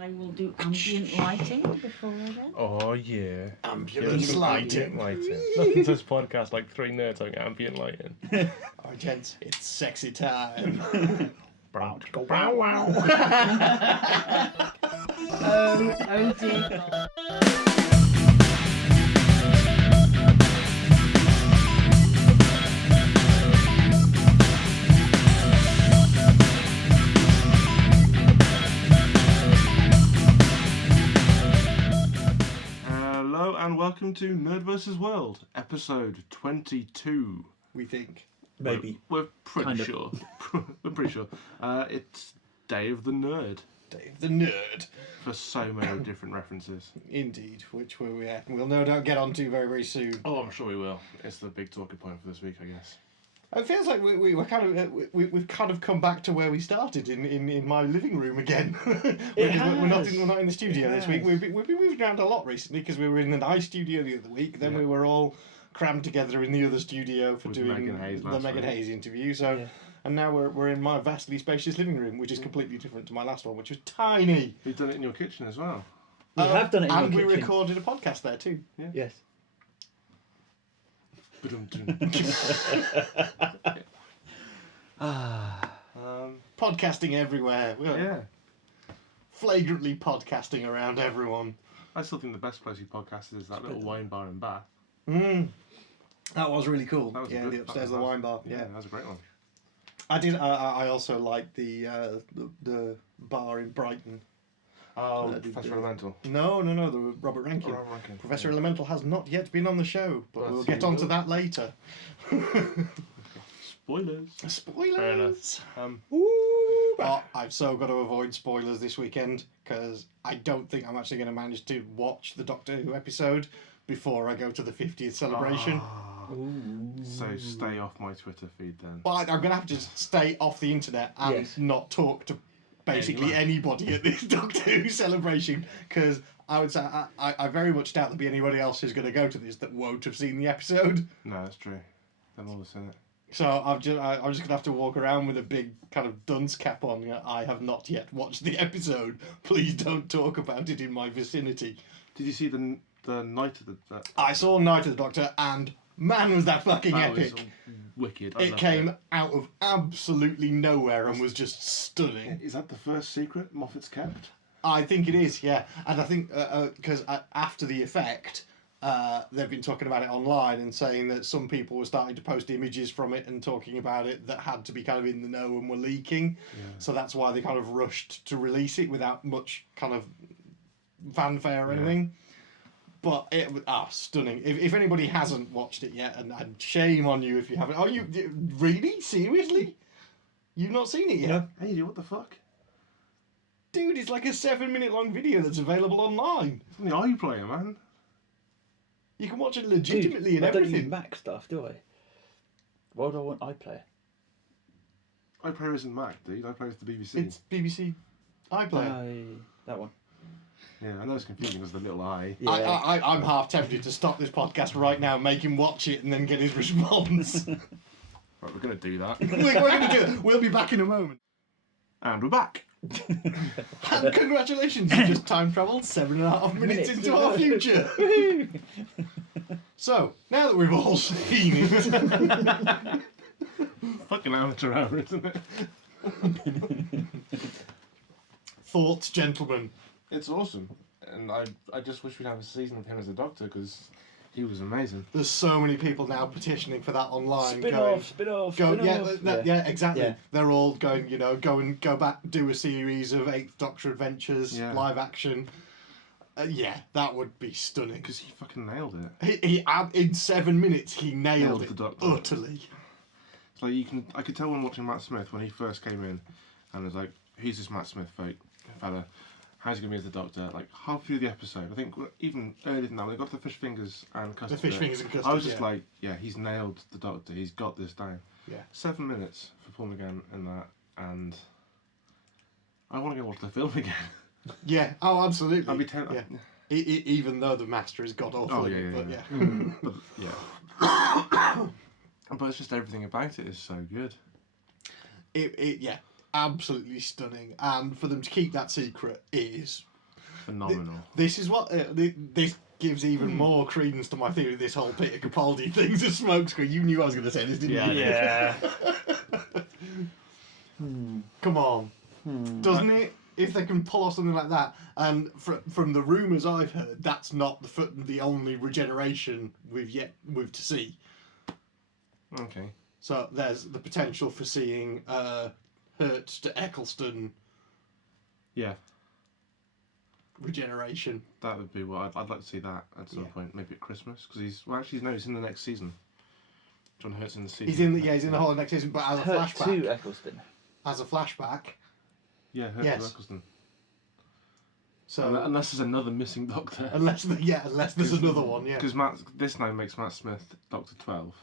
I will do ambient lighting before then. Oh yeah. Ambient lighting. Nothing says podcast like three nerds doing ambient lighting. Alright, gents, it's sexy time. Wow. Wow. Oh dear. Hello and welcome to NerdVsWorld, episode 22. We think. Maybe. We're pretty Kind of. sure. We're pretty sure. It's Day of the Nerd. Dave the Nerd. For so many different references. Indeed, which we'll no doubt get onto very, very soon. Oh, I'm sure we will. It's the big talking point for this week, I guess. It feels like we're kind of we've kind of come back to where we started in my living room again. We're not in the studio this week. We've been moving around a lot recently because we were in the nice studio the other week. Then we were all crammed together in the other studio for doing the Megan Hayes interview. So, and now we're in my vastly spacious living room, which is completely different to my last one, which was tiny. You've done it in your kitchen as well. We have done it in your and we kitchen. recorded a podcast there too. Yeah. Yes. Podcasting everywhere. Yeah. Flagrantly podcasting around everyone. I still think the best place you podcast is that little wine bar in Bath. That was really cool. That was the upstairs of the wine bar. Yeah, that was a great one. I also liked the bar in Brighton. Oh, Professor Elemental. No, the Robert Rankin. Robert Rankin. Professor Elemental has not yet been on the show, but we'll get onto that later. Spoilers. Spoilers. Fair enough. I've so got to avoid spoilers this weekend because I don't think I'm actually going to manage to watch the Doctor Who episode before I go to the 50th celebration. So stay off my Twitter feed then. But I'm going to have to stay off the internet and not talk to basically anybody at this Doctor Who celebration because I would say I very much doubt there'll be anybody else who's going to go to this that won't have seen the episode. No, that's true. They'll all have seen it. So I'm just going to have to walk around with a big kind of dunce cap on. I have not yet watched the episode. Please don't talk about it in my vicinity. Did you see the Night of the... I saw Night of the Doctor and man was that fucking epic. Was wicked. It came out of absolutely nowhere and was just stunning. Is that the first secret Moffat's kept? I think it is, yeah. And I think because after the effect, they've been talking about it online and saying that some people were starting to post images from it and talking about it that had to be kind of in the know and were leaking. Yeah. So that's why they kind of rushed to release it without much kind of fanfare or anything. But it was stunning. If anybody hasn't watched it yet, and shame on you if you haven't. Oh, you really? Seriously? You've not seen it yet? No. Hey, what the fuck? Dude, it's like a 7-minute long video that's available online. It's on the iPlayer, man. You can watch it legitimately and everything. I don't use Mac stuff, do I? Why do I want iPlayer? iPlayer isn't Mac, dude. iPlayer is the BBC. It's BBC iPlayer. That one. Yeah, I know it's confusing because the little I. Yeah. I'm half tempted to stop this podcast right now, make him watch it, and then get his response. Right, we're going to do that. We're going to do that. We'll be back in a moment. And we're back. And congratulations, you just time travelled 7.5 minutes into our future. So, now that we've all seen it... Fucking amateur hour, isn't it? Thoughts, gentlemen? It's awesome. And I just wish we'd have a season of him as a Doctor because he was amazing. There's so many people now petitioning for that online. Spin off. Yeah, exactly. Yeah. They're all going, go back, do a series of 8th Doctor adventures, live action. That would be stunning. Because he fucking nailed it. He in 7 minutes, he nailed it the Doctor. utterly. It's like I could tell when watching Matt Smith when he first came in, and it was like, who's this Matt Smith fella? How's he going to be as the Doctor? Like, half through the episode, I think even earlier than that, when they got the fish fingers and custard. The fish fingers and custard, I was just like, he's nailed the Doctor. He's got this down. Yeah. 7 minutes for Paul McGann and that, and I want to go watch the film again. Yeah, absolutely. I'd be tempted. Yeah. Even though the Master is god awful. Oh, yeah. But But it's just everything about it is so good. absolutely stunning, and for them to keep that secret is Phenomenal. This is what this gives even more credence to my theory. This whole Peter Capaldi thing's a smokescreen. You knew I was going to say this, didn't Yeah, you? Yeah. Come on, doesn't it? If they can pull off something like that, and from the rumours I've heard, that's not the only regeneration we've to see. Okay. So there's the potential for seeing Hurt to Eccleston Yeah, regeneration. that would be what I'd like to see that at some point, maybe at Christmas, because he's in the next season. John Hurt's in the season. He's in the whole next season, but as a Hurt flashback. to Eccleston. As a flashback. Yeah, Hurt Yes. to Eccleston. So Unless there's another missing Doctor. unless there's another one, yeah. Because this now makes Matt Smith Doctor 12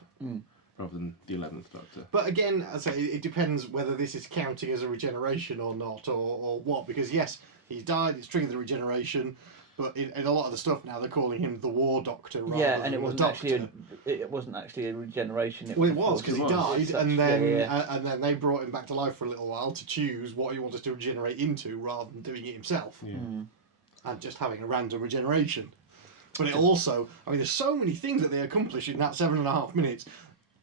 rather than the 11th Doctor. But again, I say it depends whether this is counting as a regeneration or not, or what. Because yes, he's died. It's triggered the regeneration, but in a lot of the stuff now they're calling him the War Doctor rather Yeah, than and it the wasn't Doctor. it wasn't actually a regeneration. Well, it was because he died, and then Yeah. and then they brought him back to life for a little while to choose what he wanted to regenerate into, rather than doing it himself Yeah. and just having a random regeneration. But it also, I mean, there's so many things that they accomplish in that 7.5 minutes.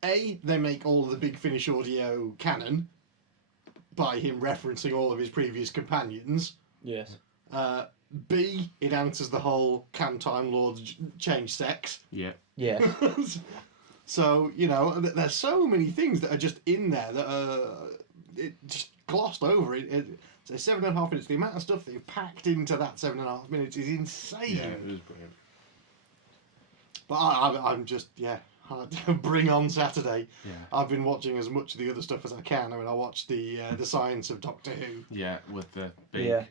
A, they make all of the Big Finish audio canon by him referencing all of his previous companions. Yes. B, it answers the whole can Time Lords change sex. Yeah. Yeah. So, you know, there's so many things that are just in there that are it just glossed over. So 7.5 minutes, the amount of stuff that you've packed into that 7.5 minutes is insane. Yeah, it was brilliant. But I'm just, bring on Saturday. Yeah. I've been watching as much of the other stuff as I can. I mean, I watched the Science of Doctor Who. Yeah, with the big Yeah.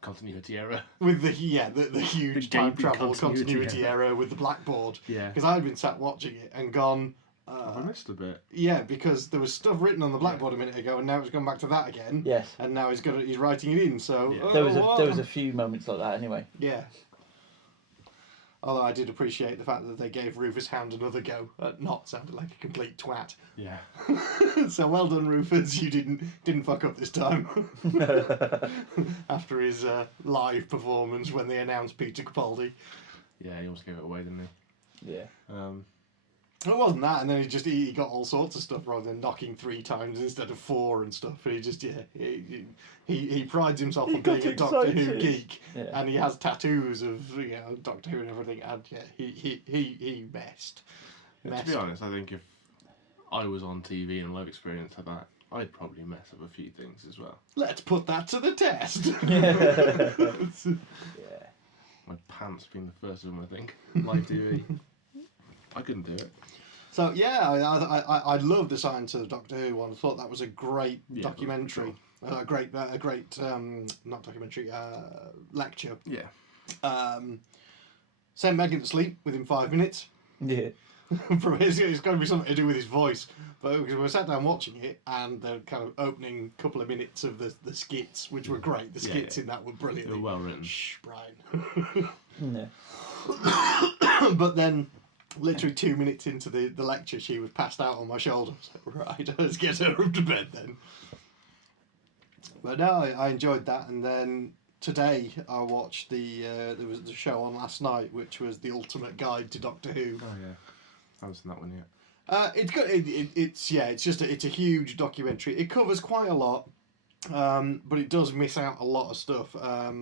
continuity error. With the huge The time gaping travel continuity continuity error with the blackboard. Yeah. Because I'd been sat watching it and gone... I missed a bit. Yeah, because there was stuff written on the blackboard a minute ago, and now it's gone back to that again. Yes. And now he's writing it in. So Yeah. There was a few moments like that anyway. Yeah. Although I did appreciate the fact that they gave Rufus Hound another go at not sounding like a complete twat. Yeah. So well done, Rufus. You didn't fuck up this time. After his live performance when they announced Peter Capaldi. Yeah, he almost gave it away, didn't he? Yeah. It wasn't that, and then he got all sorts of stuff rather than knocking 3 times instead of 4 and stuff. And he just he prides himself on being a Doctor Who geek, and he has tattoos of Doctor Who and everything. And he messed. To be honest, I think if I was on TV and a live experience like that, I'd probably mess up a few things as well. Let's put that to the test. Yeah. My pants being the first of them, I think. Live TV. I couldn't do it. So I love the Science of Doctor Who one. I thought that was a great documentary, a great not documentary, lecture. Yeah. Sent Megan to sleep within 5 minutes. Yeah. It's got to be something to do with his voice. But we sat down watching it, and the kind of opening couple of minutes of the skits, which were great. The skits in that were brilliant. They were well written. Shh, Brian. No. But then, literally 2 minutes into the lecture, she was passed out on my shoulder. I was like, right, let's get her up to bed then. But no, I enjoyed that. And then today I watched there was the show on last night, which was The Ultimate Guide to Doctor Who. Oh, yeah. I haven't seen that one yet. It's good. It's a huge documentary. It covers quite a lot, but it does miss out a lot of stuff. I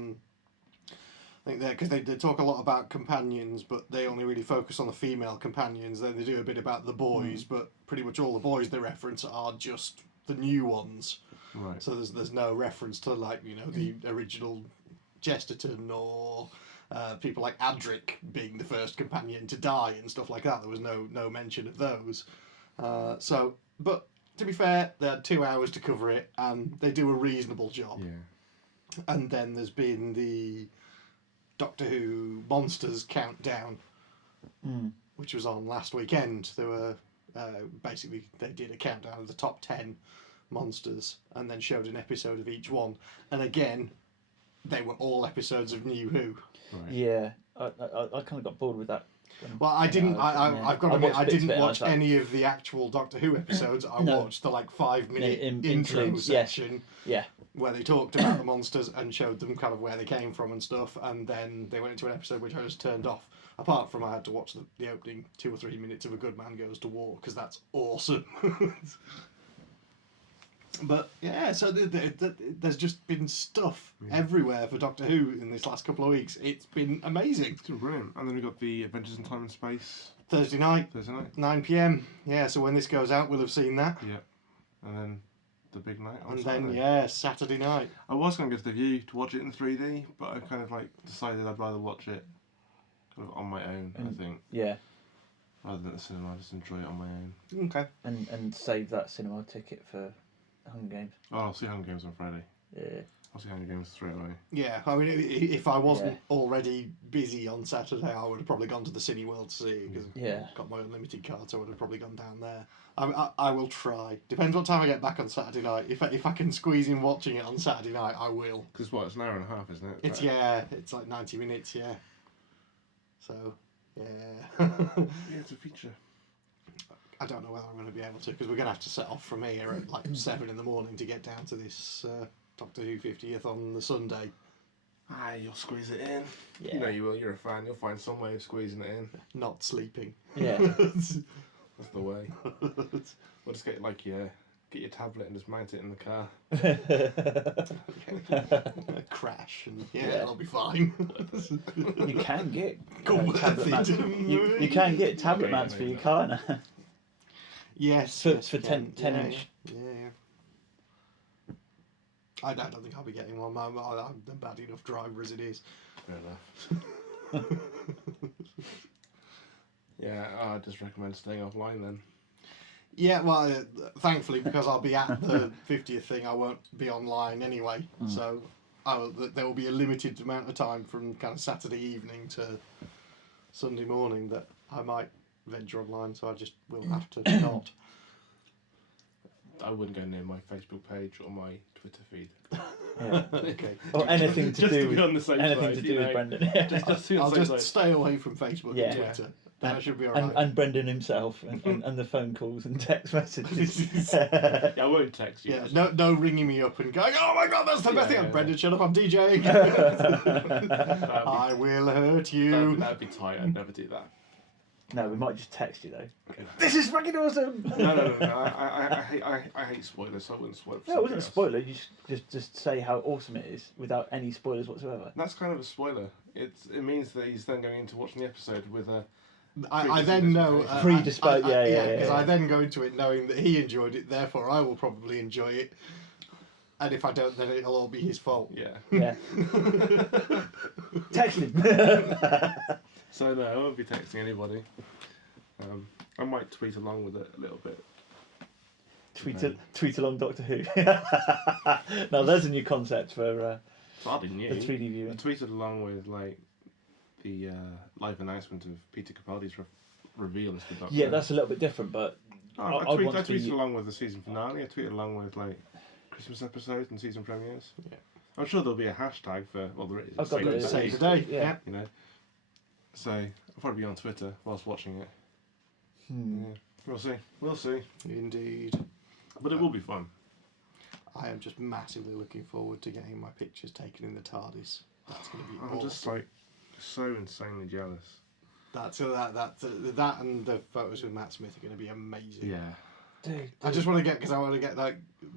think because they talk a lot about companions, but they only really focus on the female companions. Then they do a bit about the boys, but pretty much all the boys they reference are just the new ones. Right. So there's no reference to the original Chesterton or people like Adric being the first companion to die and stuff like that. There was no mention of those. But to be fair, they had 2 hours to cover it, and they do a reasonable job. Yeah. And then there's been the Doctor Who Monsters Countdown, which was on last weekend. There were basically they did a countdown of the top 10 monsters, and then showed an episode of each one. And again, they were all episodes of New Who. Right. Yeah. I kind of got bored with that Well, I didn't. I've got to admit, I watched bits of didn't it and I watch was like- any of the actual Doctor Who episodes. I No. watched the 5-minute intro interludes, yes. section Yeah. where they talked about the monsters and showed them kind of where they came from and stuff. And then they went into an episode which I just turned off. Apart from I had to watch the opening 2 or 3 minutes of A Good Man Goes to War because that's awesome. But yeah, so there's just been stuff everywhere for Doctor Who in this last couple of weeks. It's been amazing. It's been brilliant. And then we've got the Adventures in Time and Space. Thursday night, Thursday night. 9 p.m. Yeah, so when this goes out, we'll have seen that. Yeah. And then the big night on And Saturday. then, Saturday night. I was going to go to the View to watch it in 3D, but I kind of decided I'd rather watch it kind of on my own, I think. Yeah. Rather than at the cinema, I just enjoy it on my own. Okay. And save that cinema ticket for Hunger Games. Oh, I'll see Hunger Games on Friday. Yeah. I'll see Hunger Games straight away. Yeah, I mean, if I wasn't already busy on Saturday, I would have probably gone to the Cineworld to see it because I've got my unlimited card, so I would have probably gone down there. I will try. Depends what time I get back on Saturday night. If I can squeeze in watching it on Saturday night, I will. Because it's an hour and a half, isn't it? It's it's like 90 minutes, yeah. So, yeah. Yeah, it's a feature. I don't know whether I'm going to be able to because we're going to have to set off from here at 7 in the morning to get down to this Doctor Who 50th on the Sunday. You'll squeeze it in. Yeah. You know you will. You're a fan. You'll find some way of squeezing it in. Not sleeping. Yeah. That's the way. We'll just get get your tablet and just mount it in the car. A crash and it'll be fine. You can get Worth tablet it. mounts. You can get tablet mounts for your car now. Yes. For you 10 can. inch. Yeah. I don't think I'll be getting one. I'm a bad enough driver as it is. Fair enough. Yeah, I'd just recommend staying offline then. Yeah, well, thankfully, because I'll be at the 50th thing, I won't be online anyway. So there will be a limited amount of time from kind of Saturday evening to Sunday morning that I might venture online, so I just will have to not. I wouldn't go near my Facebook page or my Twitter feed. Yeah. Okay. Or anything to Just do to be with on the safe anything side, to you do with know. Brendan. I'll just stay away from Facebook Yeah. and Twitter. That should be alright. And Brendan himself and the phone calls and text messages. Yeah, I won't text you. Yeah, no ringing me up and going, oh my god, that's the best thing. I'm Brendan, shut up, I'm DJing. I will hurt you. That'd be tight. I'd never do that. No, we might just text you though. This is fucking awesome. No. I hate spoilers, so I wouldn't spoil it for No, it wasn't a somebody else. spoiler. You just say how awesome it is without any spoilers whatsoever. That's kind of a spoiler. It means that he's then going into watching the episode with a. I then know. Predisposed, yeah. Because I then go into it knowing that he enjoyed it, therefore I will probably enjoy it. And if I don't, then it'll all be his fault. Yeah. Yeah. Text him. So no, I won't be texting anybody. I might tweet along with it a little bit. Tweet along Doctor Who. Now there's a new concept for That'd be new. the 3D I viewing. tweeted along with the live announcement of Peter Capaldi's reveal as the Doctor. Yeah, that's a little bit different, but I tweeted along with the season finale. I tweeted along with Christmas episodes and season premieres. Yeah. I'm sure there'll be a hashtag for. Well, there is. I've got Save the Save Date, the day. Yeah. You know. So I'll probably be on Twitter whilst watching it. Hmm. Yeah. We'll see. Indeed. But it will be fun. I am just massively looking forward to getting my pictures taken in the TARDIS. That's going to be I'm awesome. just so insanely jealous. That and the photos with Matt Smith are going to be amazing. Yeah. Dude, I just want to get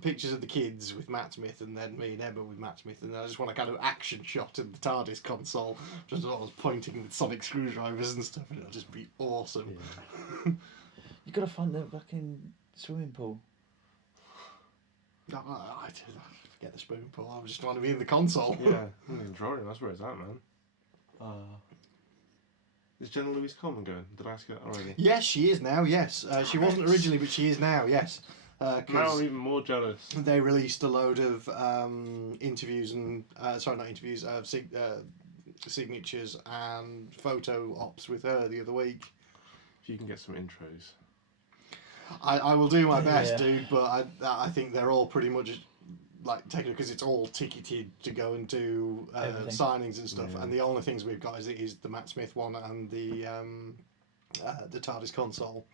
pictures of the kids with Matt Smith and then me and Emma with Matt Smith, and I just want a kind of action shot of the TARDIS console, just I was pointing with sonic screwdrivers and stuff, and it'll just be awesome. you gotta find the fucking swimming pool. No, I forget the swimming pool. I just want to be in the console. Yeah. I'm in the drawing. That's where it's at, man. Is Jenna Louise Coleman going? Did I ask you that already? Yes, she is now. Yes, she wasn't originally, but she is now. Yes. Now I'm even more jealous. They released a load of interviews and signatures and photo ops with her the other week. If you can get some intros. I will do my best, Yeah. dude, but I think they're all pretty much like taken because it's all ticketed to go and do signings and stuff, and the only things we've got is the Matt Smith one and the TARDIS console.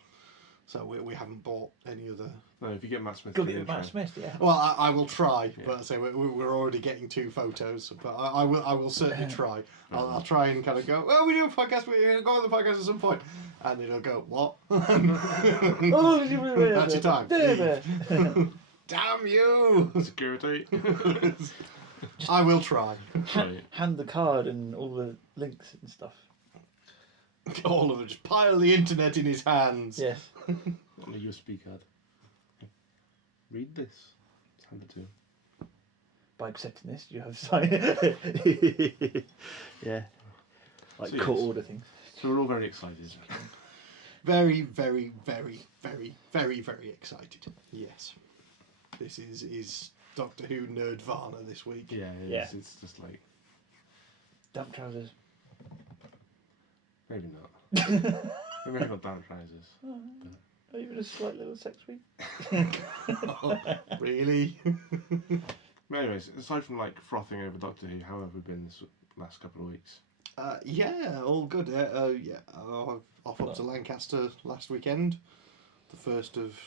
So we haven't bought any other. No, if you get Matt Smith, Go get Matt Smith, yeah. Well, I will try, but so we're already getting 2 photos. But I will certainly try. I'll try and kind of go. Oh, we do a podcast. We're going to go on the podcast at some point, and it'll go what? That's your time. Damn you! Security. I will try. Hand the card and all the links and stuff. All of them, just pile the internet in his hands. Yes. On a USB card. Read this. Hand it to him. By accepting this, you have signed. Yeah. Like So court yes. order things. So we're all very excited. Very, very, very, very, very, very excited. Yes. This is Doctor Who Nerdvana this week. Yeah, Yeah. it's just like... Dump trousers. Maybe not. Maybe not damn trousers. Or even a slight little sex week. Really? But anyways, aside from like frothing over Doctor Who, how have we been this last couple of weeks? Yeah, all good. I'm off up to Lancaster last weekend. The first of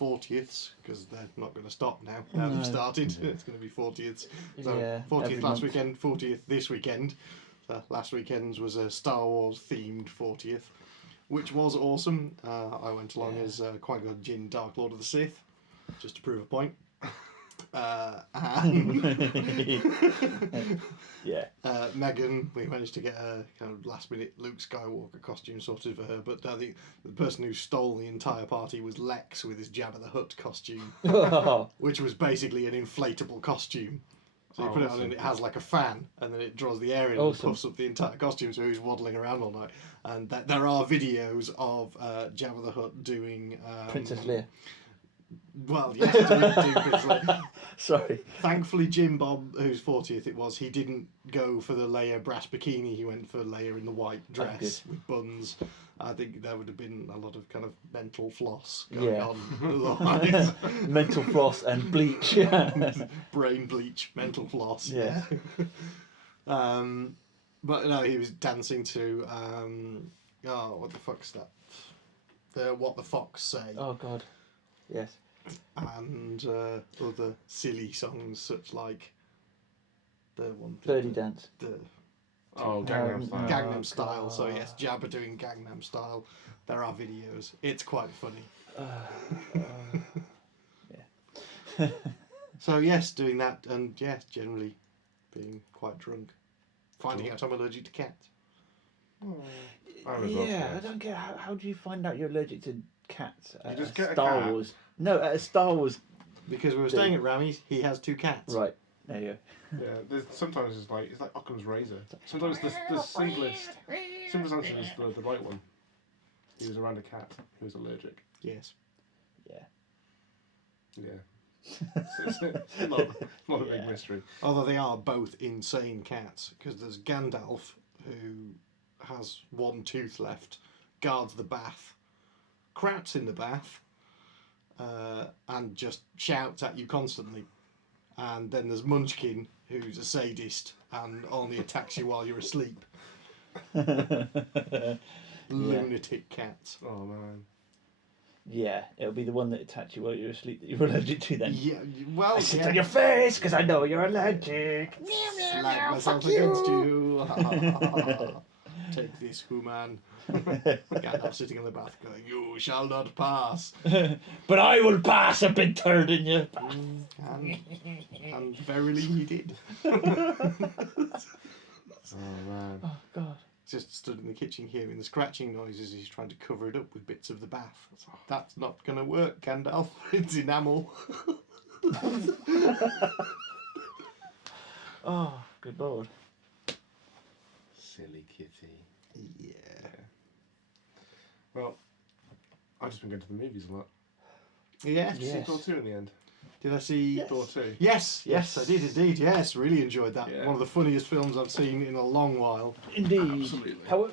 40ths, because they're not going to stop now. Now they've started. It's going to be 40ths. So Yeah, 40th every last month. weekend, 40th this weekend. Last weekend's was a Star Wars themed 40th, which was awesome. I went along as Qui-Gon Jinn, Dark Lord of the Sith, just to prove a point. Yeah. Megan, we managed to get a kind of last minute Luke Skywalker costume sorted for her, but I think the person who stole the entire party was Lex with his Jabba the Hutt costume, which was basically an inflatable costume. So you put it on and it has like a fan, and then it draws the air in and puffs up the entire costume, so he's waddling around all night. And there are videos of Jabba the Hutt doing... Princess Leia. Well, yes, doing Princess Leia. Sorry. Thankfully, Jim Bob, whose 40th it was, he didn't go for the Leia brass bikini. He went for Leia in the white dress with buns. I think there would have been a lot of kind of mental floss going on otherwise. Mental floss and bleach. Brain bleach, mental floss. Yeah. But no, he was dancing to what the fuck's that? The What the Fox Say. Oh God. Yes. And other silly songs such like the one. Dirty Dance. Gangnam Style. Gangnam Style. So yes, Jabba doing Gangnam Style. There are videos. It's quite funny. Yeah. So yes, doing that, and yes, generally being quite drunk. Finding out I'm allergic to cats. I don't get how do you find out you're allergic to cats at just a get a Star cat. Wars? No, at a Star Wars. Because we were staying at Rami's, he has 2 cats. Right. There you Yeah, sometimes it's like Occam's razor. Sometimes the simplest answer is the right one. He was around a cat who was allergic. Yes. go. Yeah. Yeah. It's not a big mystery. Although they are both insane cats, because there's Gandalf, who has 1 tooth left, guards the bath, craps in the bath, and just shouts at you constantly. And then there's Munchkin, who's a sadist and only attacks you while you're asleep. Lunatic cats. Oh man. Yeah, it'll be the one that attacks you while you're asleep that you're allergic to then. Yeah, well, I sit on your face because I know you're allergic. Slag myself against you. Take this, human. Gandalf sitting on the bath going, you shall not pass. But I will pass a big turd in you. And verily he did. Oh man. Oh God. Just stood in the kitchen hearing the scratching noises. He's trying to cover it up with bits of the bath. That's not going to work, Gandalf. It's enamel. Oh, good Lord. Silly kitty. Yeah. Well, I've just been going to the movies a lot. Yeah. Did you see Thor 2 in the end? Did I see Thor 2. Yes, I did indeed. Yes, really enjoyed that. Yeah. One of the funniest films I've seen in a long while. Indeed. Absolutely. However,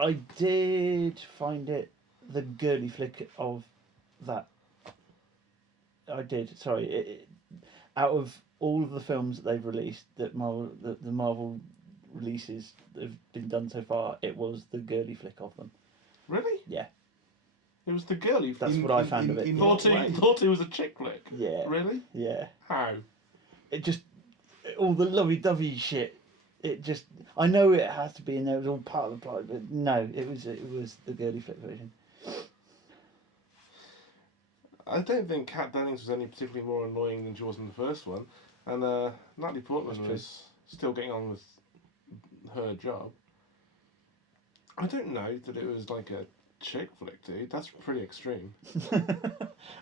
I did find it the girly flick of that. I did. Sorry. out of all of the films that they've released, the Marvel releases that have been done so far, it was the girly flick of them. Really? Yeah. It was the girly flick. That's what I found of it. Thought it was a chick flick. Yeah. Really? Yeah. How? It just all the lovey-dovey shit. It just I know it has to be in there. It was all part of the plot, but no, it was the girly flick version. I don't think Kat Dennings was any particularly more annoying than she was in the first one, and Natalie Portman was still getting on with her job. I don't know that it was like a chick flick, dude. That's pretty extreme. I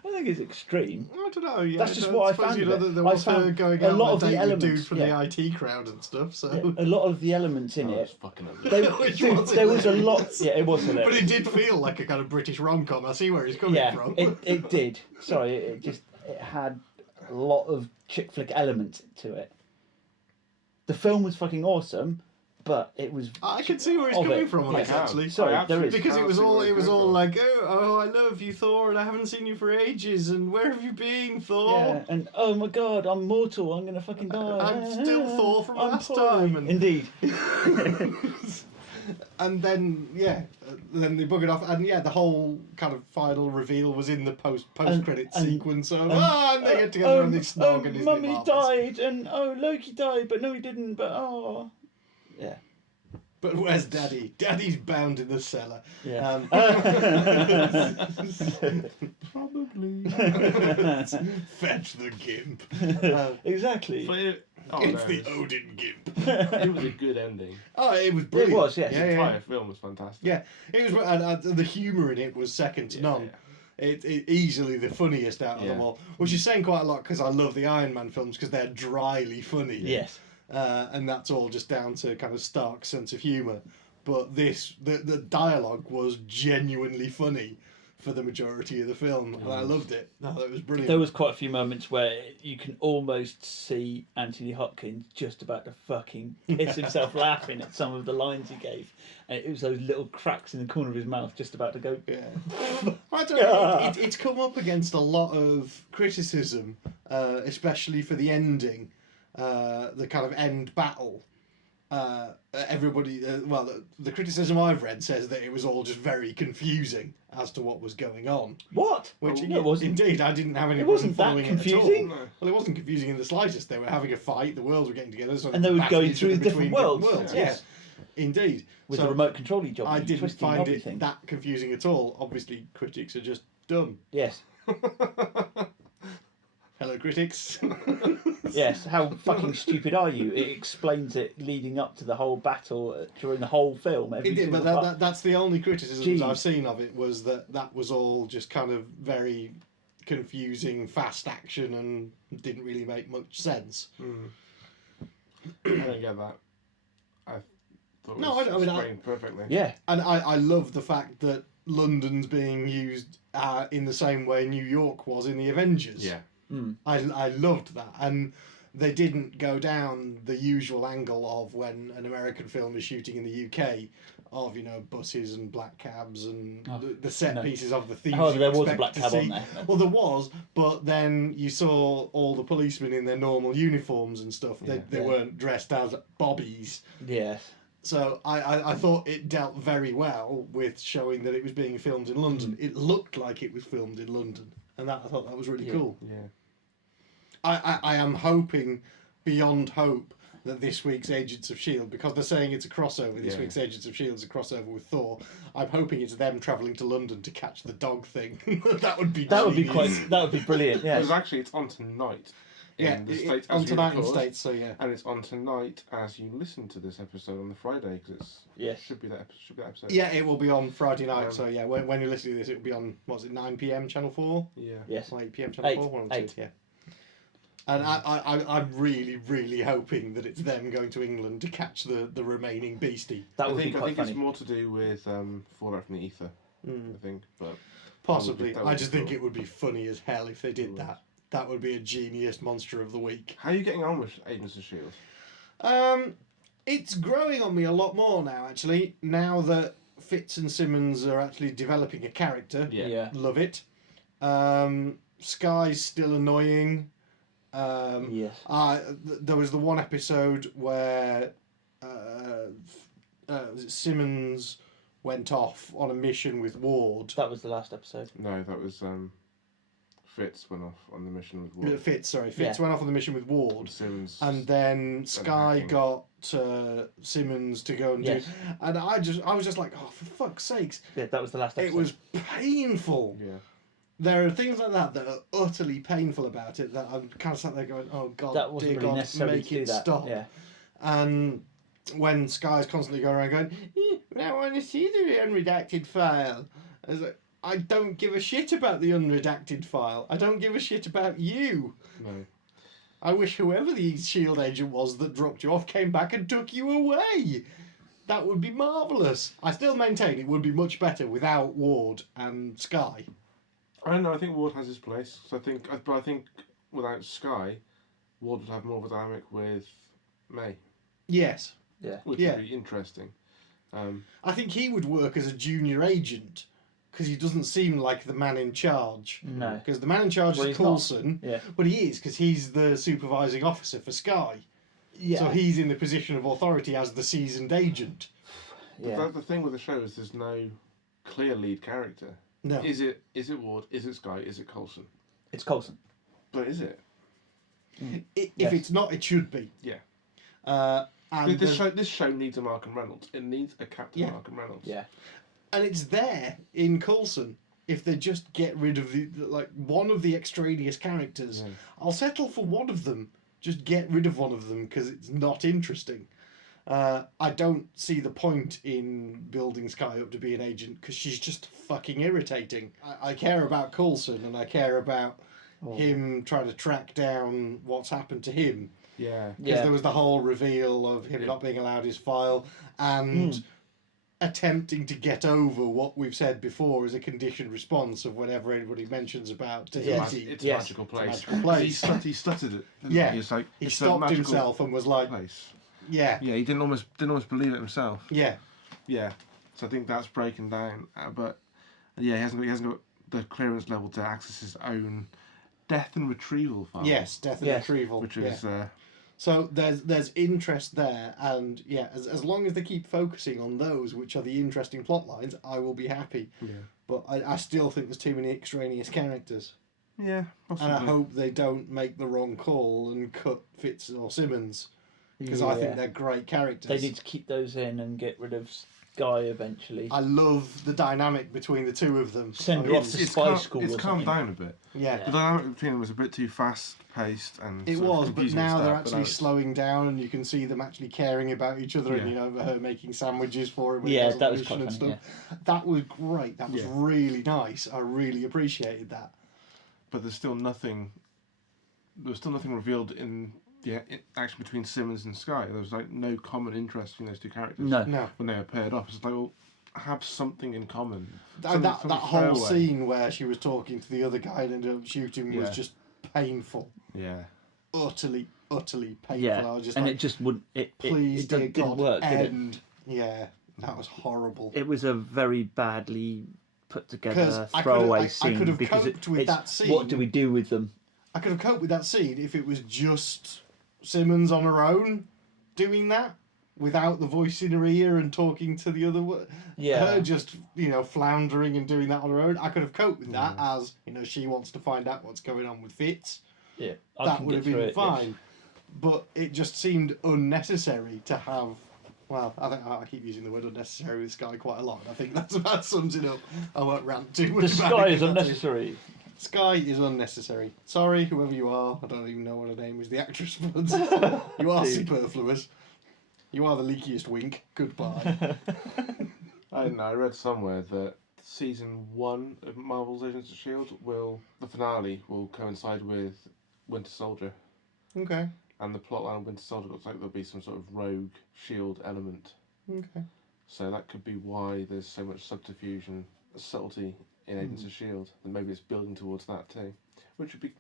think it's extreme. I don't know. Yeah, that's just what I found. There was her going out on a date with dude from the IT crowd and stuff. So a lot of the elements in it. There was a lot. Yeah, it was hilarious. But it did feel like a kind of British rom-com. I see where he's coming from. It did. Sorry, it had a lot of chick flick elements to it. The film was fucking awesome. But it was. I can see where he's coming from on this, actually. Sorry, there is. Because it was all like, oh, I love you, Thor, and I haven't seen you for ages, and where have you been, Thor? Yeah, and oh my God, I'm mortal. I'm gonna fucking die. I'm still Thor from last time. And... Indeed. And then then they buggered off, and the whole kind of final reveal was in the post credit sequence. So and they get together and they snog and Mummy died, and Loki died, but no, he didn't. But yeah. But where's Daddy? Daddy's bound in the cellar. Yeah. Probably. Fetch the gimp. Exactly. It's the Odin gimp. It was a good ending. Oh, it was brilliant. It was, yes. The entire film was fantastic. Yeah, it was. The humour in it was second to none. Yeah. It easily the funniest out of them all, which is saying quite a lot because I love the Iron Man films because they're dryly funny. Yes. And that's all just down to kind of stark sense of humour. But the dialogue was genuinely funny for the majority of the film, and I loved it. No, that was brilliant. There was quite a few moments where you can almost see Anthony Hopkins just about to fucking piss himself laughing at some of the lines he gave. And it was those little cracks in the corner of his mouth just about to go... Yeah. I don't know, it's come up against a lot of criticism, especially for the ending. The kind of end battle. Everybody, the criticism I've read says that it was all just very confusing as to what was going on. What? Which it wasn't. Indeed, I didn't have any problem following it at all. Well, it wasn't confusing in the slightest. They were having a fight. The worlds were getting together, so and they were going through different worlds. Yes, indeed. With the remote control job. I didn't find it that confusing at all. Obviously, critics are just dumb. Yes. Hello, critics. Yes, how fucking stupid are you? It explains it leading up to the whole battle during the whole film. It did, but that's the only criticism I've seen of it, was that was all just kind of very confusing, fast action and didn't really make much sense. I don't get that. I thought it was explained perfectly. Yeah. And I love the fact that London's being used in the same way New York was in the Avengers. Yeah. I loved that, and they didn't go down the usual angle of when an American film is shooting in the UK of buses and black cabs and the set pieces of the themes. Oh, there was a black cab on there. Well, there was, but then you saw all the policemen in their normal uniforms and stuff. They weren't dressed as bobbies. Yes. So I thought it dealt very well with showing that it was being filmed in London. It looked like it was filmed in London. And I thought that was really cool. Yeah. I am hoping beyond hope that this week's Agents of S.H.I.E.L.D., because they're saying it's a crossover, this week's Agents of S.H.I.E.L.D. is a crossover with Thor, I'm hoping it's them travelling to London to catch the dog thing. That would be brilliant, yeah. It's on tonight. In the States, on tonight in the States, so yeah. And it's on tonight as you listen to this episode on the Friday, because should be that episode. Yeah, it will be on Friday night, so yeah, when you're listening to this, it will be on, 9 PM Channel 4? Yeah. Yes. Or 8 PM Channel 4? 1 or 2, yeah. And I'm really, really hoping that it's them going to England to catch the remaining beastie. That would be quite funny. I think it's more to do with Fallout from the Ether, I think. But possibly. I just think it would be funny as hell if they did that. That would be a genius monster of the week. How are you getting on with Agents of S.H.I.E.L.D.? It's growing on me a lot more now, actually. Now that Fitz and Simmons are actually developing a character. Yeah. Love it. Sky's still annoying. Yes. There was the one episode where Simmons went off on a mission with Ward. That was the last episode. No, that was Fitz went off on the mission with Ward. Fitz went Yeah. off on the mission with Ward. Simmons. And then Sky hacking. got Simmons to go and Yes. do, and I was just like, oh, for fuck's sakes! Yeah, that was the last episode. It was painful. Yeah. There are things like that are utterly painful about it that I'm kind of sat there going, oh God, That wasn't dear really God, necessary make to do it that. stop. Yeah. And when Sky's constantly going around going, I want to see the unredacted file. I was like, I don't give a shit about the unredacted file. I don't give a shit about you. No. I wish whoever the S.H.I.E.L.D. agent was that dropped you off came back and took you away. That would be marvellous. I still maintain it would be much better without Ward and Sky. I don't know. I think Ward has his place. So I think without Sky, Ward would have more of a dynamic with May, Yes. which Yeah. would be interesting. I think he would work as a junior agent because he doesn't seem like the man in charge. No. Because the man in charge Well, is he's not. Coulson, Yeah. but he is because he's the supervising officer for Sky. Yeah. So he's in the position of authority as the seasoned agent. Yeah. The thing with the show is there's no clear lead character. No. Is it Ward? Is it Sky? Is it Coulson? It's Coulson. But is it? If Yes. it's not, it should be. Yeah. And This show needs a Malcolm Reynolds. It needs a Captain Yeah. Malcolm Reynolds. Yeah. and it's there in Coulson. If they just get rid of one of the extraneous characters, Yeah. I'll settle for one of them. Just get rid of one of them because it's not interesting. I don't see the point in building Sky up to be an agent because she's just fucking irritating. I care about Coulson and I care about him trying to track down what's happened to him. Yeah. Because Yeah. there was the whole reveal of him not being allowed his file and attempting to get over what we've said before as a conditioned response of whenever anybody mentions about Tahiti. It's Yes. a magical place. Magical place. He stuttered it. didn't Yeah. He? It's like, He it's a stopped magical himself and was like, place. yeah, Yeah, he didn't almost believe it himself. yeah. Yeah. So I think that's breaking down. But yeah, he hasn't got the clearance level to access his own death and retrieval file. Yes, death and Yes. retrieval. Which yeah. is So there's interest there, and yeah, as long as they keep focusing on those, which are the interesting plot lines, I will be happy. yeah. But I still think there's too many extraneous characters, Yeah, possibly. and I hope they don't make the wrong call and cut Fitz or Simmons because I think they're great characters. They need to keep those in and get rid of Sky eventually. I love the dynamic between the two of them. Send her I mean, off to spy school It's or calmed something. down a bit. yeah. The dynamic between them was a bit too fast paced and It sort of was, but confusing now stuff, they're but actually now it's- slowing down, and you can see them actually caring about each other, and Yeah. her making sandwiches for him. when he Yeah, goes on that the was mission quite and funny, stuff. That was great. That was Yeah. really nice. I really appreciated that. But there's still nothing. There was still nothing revealed in the action between Simmons and Sky. There was like no common interest between those two characters. No. No, When they were paired off, it's like, well, have something in common. that Something whole throwaway. scene where she was talking to the other guy and ended up shooting was Yeah. just painful, Yeah. utterly painful. Yeah, I was just and like, it just wouldn't. please, It dear didn't God, work, did it? end. Yeah, that was horrible. It was a very badly put together 'Cause I throwaway I scene could have because coped with it's that scene. what do we do with them? I could have coped with that scene if it was just Simmons on her own doing that without the voice in her ear and talking to the other. Yeah. Her just, floundering and doing that on her own. I could have coped with that as, she wants to find out what's going on with Fitz. Yeah, I That can would get have through been it, fine. But it just seemed unnecessary to have. Well, I think I keep using the word unnecessary with Sky quite a lot. I think that's about sums it up. I won't rant too much. The about Sky it, is 'cause that's it. unnecessary. Sky is unnecessary. Sorry, whoever you are. I don't even know what her name is. The actress, but you are Dude. superfluous. You are the leakiest wink. Goodbye. I don't know. I read somewhere that season 1 of Marvel's Agents of S.H.I.E.L.D. the finale will coincide with Winter Soldier. Okay. And the plotline of Winter Soldier looks like there'll be some sort of rogue S.H.I.E.L.D. element. Okay. So that could be why there's so much subterfuge and subtlety in Agents of S.H.I.E.L.D. And maybe it's building towards that too. Which would be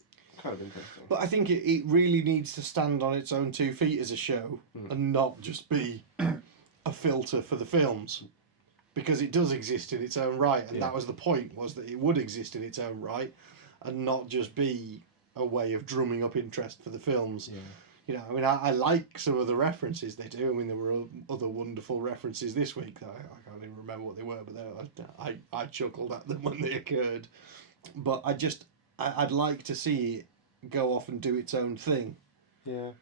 kind of interesting. But I think it really needs to stand on its own 2 feet as a show and not just be a filter for the films. Because it does exist in its own right, and Yeah. that was the point, was that it would exist in its own right and not just be a way of drumming up interest for the films. Yeah. You know, I mean, I like some of the references they do. I mean, there were other wonderful references this week that I can't even remember what they were, but I chuckled at them when they occurred. But I'd like to see it go off and do its own thing. Yeah.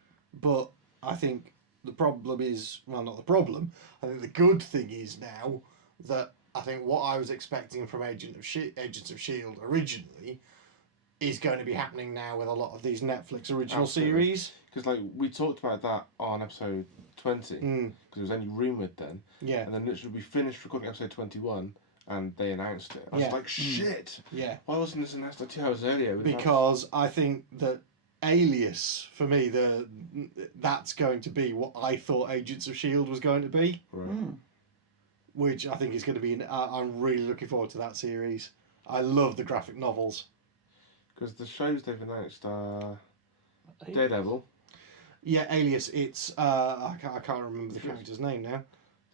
But I think the problem is, well, not the problem. I think the good thing is now that I think what I was expecting from Agents of Shield originally is going to be happening now with a lot of these Netflix original Absolutely. series. Because like we talked about that on episode 20, because it was only rumoured then. Yeah. And then literally we finished recording episode 21 and they announced it. I was Yeah. like, shit! Yeah. Why wasn't this announced like 2 hours earlier? Because I think that Alias, for me, that's going to be what I thought Agents of S.H.I.E.L.D. was going to be. Right. Which I think is going to be... I'm really looking forward to that series. I love the graphic novels. Because the shows they've announced are Daredevil. Yeah, Alias, it's... I can't remember the character's name now.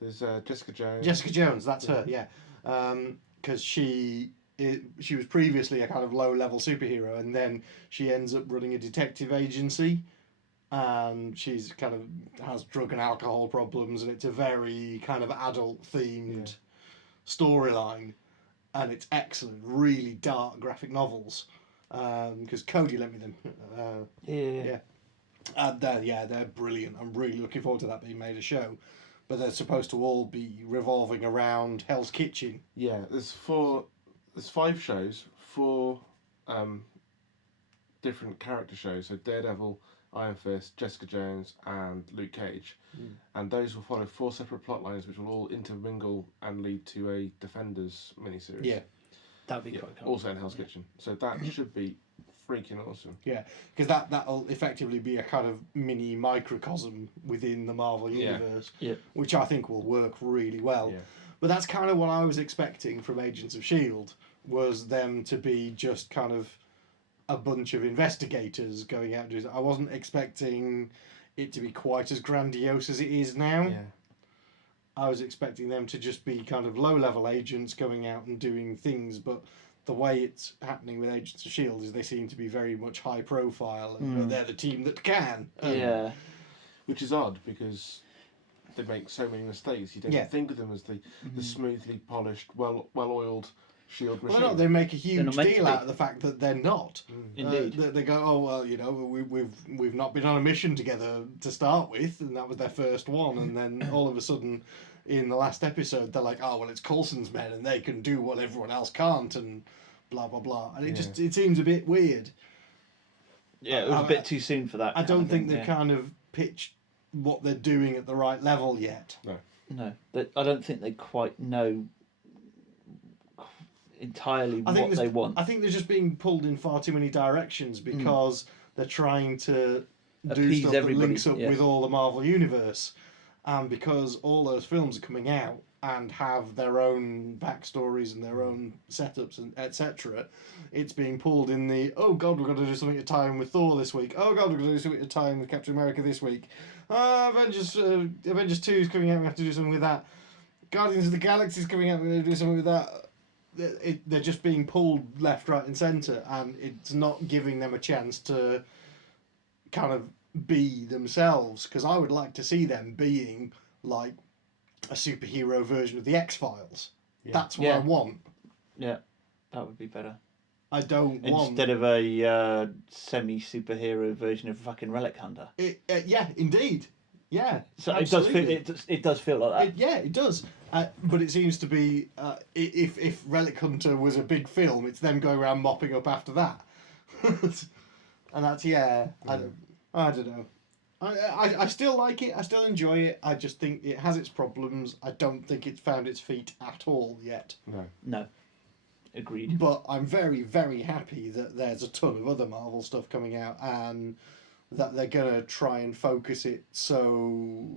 There's Jessica Jones. Jessica Jones, that's her, yeah. Because she was previously a kind of low-level superhero, and then she ends up running a detective agency, and she's kind of has drug and alcohol problems, and it's a very kind of adult-themed storyline, and it's excellent, really dark graphic novels. Because Cody lent me them. Yeah. And they're brilliant. I'm really looking forward to that being made a show. But they're supposed to all be revolving around Hell's Kitchen. Yeah, there's 5 shows, 4 different character shows. So Daredevil, Iron Fist, Jessica Jones, and Luke Cage. And those will follow 4 separate plot lines, which will all intermingle and lead to a Defenders miniseries. Yeah. That'd be quite cool. Also in Hell's Kitchen. So that should be freaking awesome. Yeah, because that'll effectively be a kind of mini microcosm within the Marvel universe, which I think will work really well. Yeah. But that's kind of what I was expecting from Agents of S.H.I.E.L.D., was them to be just kind of a bunch of investigators going out and doing... I wasn't expecting it to be quite as grandiose as it is now. Yeah. I was expecting them to just be kind of low-level agents going out and doing things, but the way it's happening with Agents of S.H.I.E.L.D. is they seem to be very much high-profile, and you know, they're the team that can. Yeah. Which is odd, because they make so many mistakes. You don't think of them as the smoothly polished, well-oiled S.H.I.E.L.D. machine. Well, no, they make a huge meant to deal be. out of the fact that they're not. Indeed. They go, oh well, you know, we've not been on a mission together to start with, and that was their first one, and then all of a sudden, in the last episode, they're like, oh well, it's Coulson's men, and they can do what everyone else can't, and blah blah blah, and it seems a bit weird. Yeah, it was a bit too soon for that. I don't think they've kind of pitched what they're doing at the right level yet. No, I don't think they quite know entirely what they want. I think they're just being pulled in far too many directions because they're trying to do stuff that links up with all the Marvel universe, and because all those films are coming out and have their own backstories and their own setups and etc., it's being pulled in the, oh god, we've got to do something to tie in with Thor this week. Oh god, we've got to do something to tie in with Captain America this week. Avengers 2 is coming out, we have to do something with that. Guardians of the Galaxy is coming out, we're going to do something with that. They're just being pulled left, right and centre, and it's not giving them a chance to kind of be themselves, because I would like to see them being like a superhero version of the X-Files. That's what I want. Yeah, that would be better. I don't want... Instead of a semi-superhero version of fucking Relic Hunter. Yeah, indeed. Yeah, so absolutely. it does feel like that. It does. But it seems to be, if Relic Hunter was a big film, it's them going around mopping up after that. And that's, I don't know. I still like it, I still enjoy it, I just think it has its problems. I don't think it's found its feet at all yet. No. Agreed. But I'm very, very happy that there's a ton of other Marvel stuff coming out, and that they're going to try and focus it so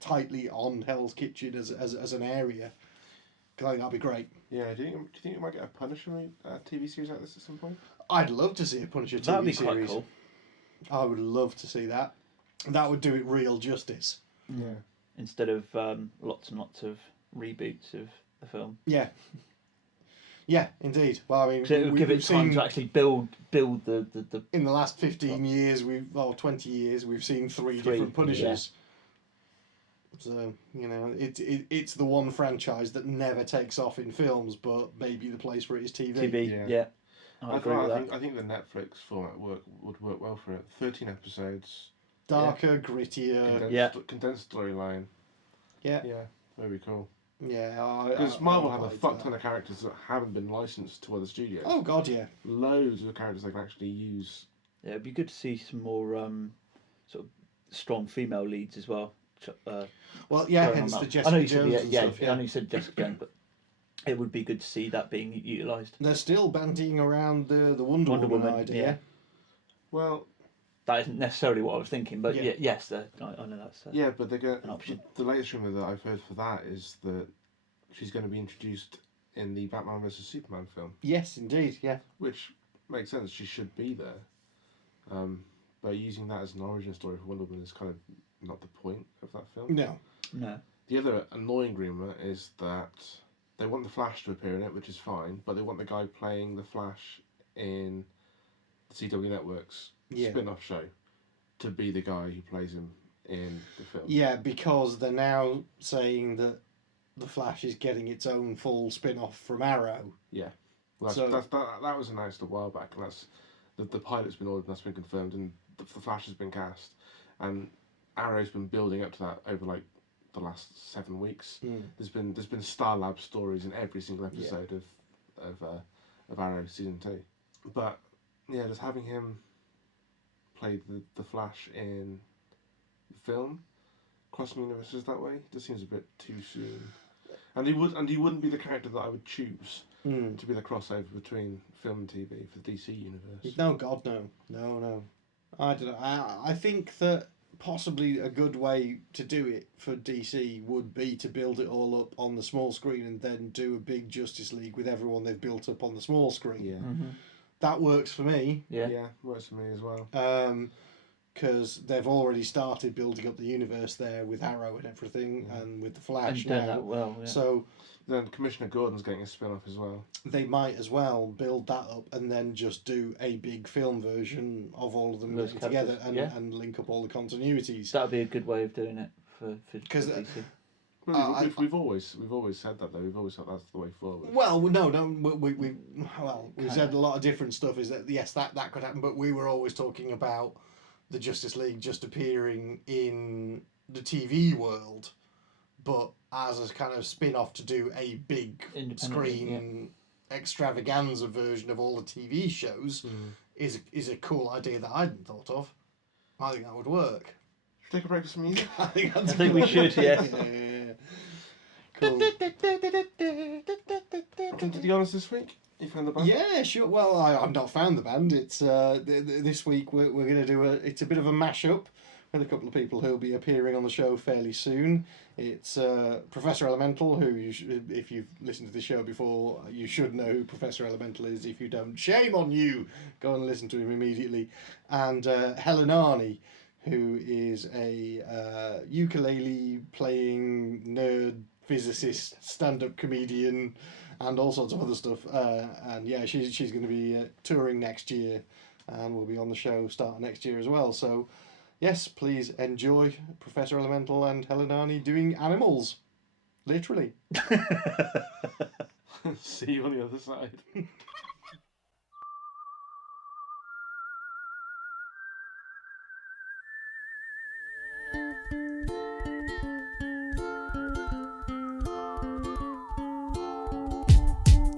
tightly on Hell's Kitchen as an area. I think that'd be great. Yeah, do you think we might get a Punisher TV series like this at some point? I'd love to see a Punisher TV series. That'd be quite cool. I would love to see that. That would do it real justice. Yeah. Instead of lots and lots of reboots of the film. Yeah. Yeah, indeed. Well, I mean, 'Cause it would give it time to actually build the in the last 15 years, 20 years, we've seen three different Punishers. So, you know, it's the one franchise that never takes off in films, but maybe the place for it is TV. TV. Yeah. I agree with that. I think the Netflix format would work well for it. 13 episodes. Darker, grittier. Condensed storyline. Yeah. Yeah, very cool. Yeah. Because Marvel have a fuck ton of characters that haven't been licensed to other studios. Oh, God, yeah. Loads of characters they can actually use. Yeah, it'd be good to see some more sort of strong female leads as well. Well, yeah, hence the Jessica Jones and stuff. I know you said Jessica Jones, but it would be good to see that being utilised. They're still bandying around the Wonder Woman idea. Yeah. Well, that isn't necessarily what I was thinking, but yes, I know that's but they're going. An option. The latest rumour that I've heard for that is that she's going to be introduced in the Batman vs Superman film. Yes, indeed, yeah. Which makes sense. She should be there. But using that as an origin story for Wonder Woman is kind of not the point of that film. No. The other annoying rumour is that they want the Flash to appear in it, which is fine, but they want the guy playing the Flash in the CW Network's spin-off show to be the guy who plays him in the film. Yeah, because they're now saying that the Flash is getting its own full spin-off from Arrow. Yeah. Well, that was announced a while back, and that's the pilot's been ordered and that's been confirmed, and the Flash has been cast, and Arrow's been building up to that over like the last 7 weeks. There's been Star Lab stories in every single episode of Arrow season 2. But yeah, just having him play the Flash in the film, crossing universes that way, just seems a bit too soon. And he wouldn't be the character that I would choose to be the crossover between film and TV for the DC universe. No, God, no. I don't know. I think that possibly a good way to do it for DC would be to build it all up on the small screen and then do a big Justice League with everyone they've built up on the small screen. Yeah. Mm-hmm. That works for me. Yeah, works for me as well. Because they've already started building up the universe there with Arrow and everything, and with the Flash and now. That well, yeah. So then Commissioner Gordon's getting a spin-off as well. They might as well build that up and then just do a big film version of all of them living together and link up all the continuities. That'd be a good way of doing it for DC. Well, we've always said that though. We've always said that's the way forward. Well, no, we said a lot of different stuff. Is that yes, that could happen, but we were always talking about the Justice League just appearing in the TV world, but as a kind of spin-off to do a big screen extravaganza version of all the TV shows is a cool idea that I hadn't thought of. I think that would work. Should we take a break for some music? I think we should, yes. Yeah. Cool. Did you honest this week? You found the band? Yeah, sure. Well, I've not found the band. It's this week we're going to do it's a bit of a mashup with a couple of people who'll be appearing on the show fairly soon. It's Professor Elemental, who if you've listened to the show before, you should know who Professor Elemental is. If you don't, shame on you. Go and listen to him immediately. And Helen Arney, who is a ukulele playing nerd physicist, stand-up comedian, and all sorts of other stuff. And yeah, she's going to be touring next year, and will be on the show starting next year as well. So yes, please enjoy Professor Elemental and Helen Arney doing animals, literally. See you on the other side.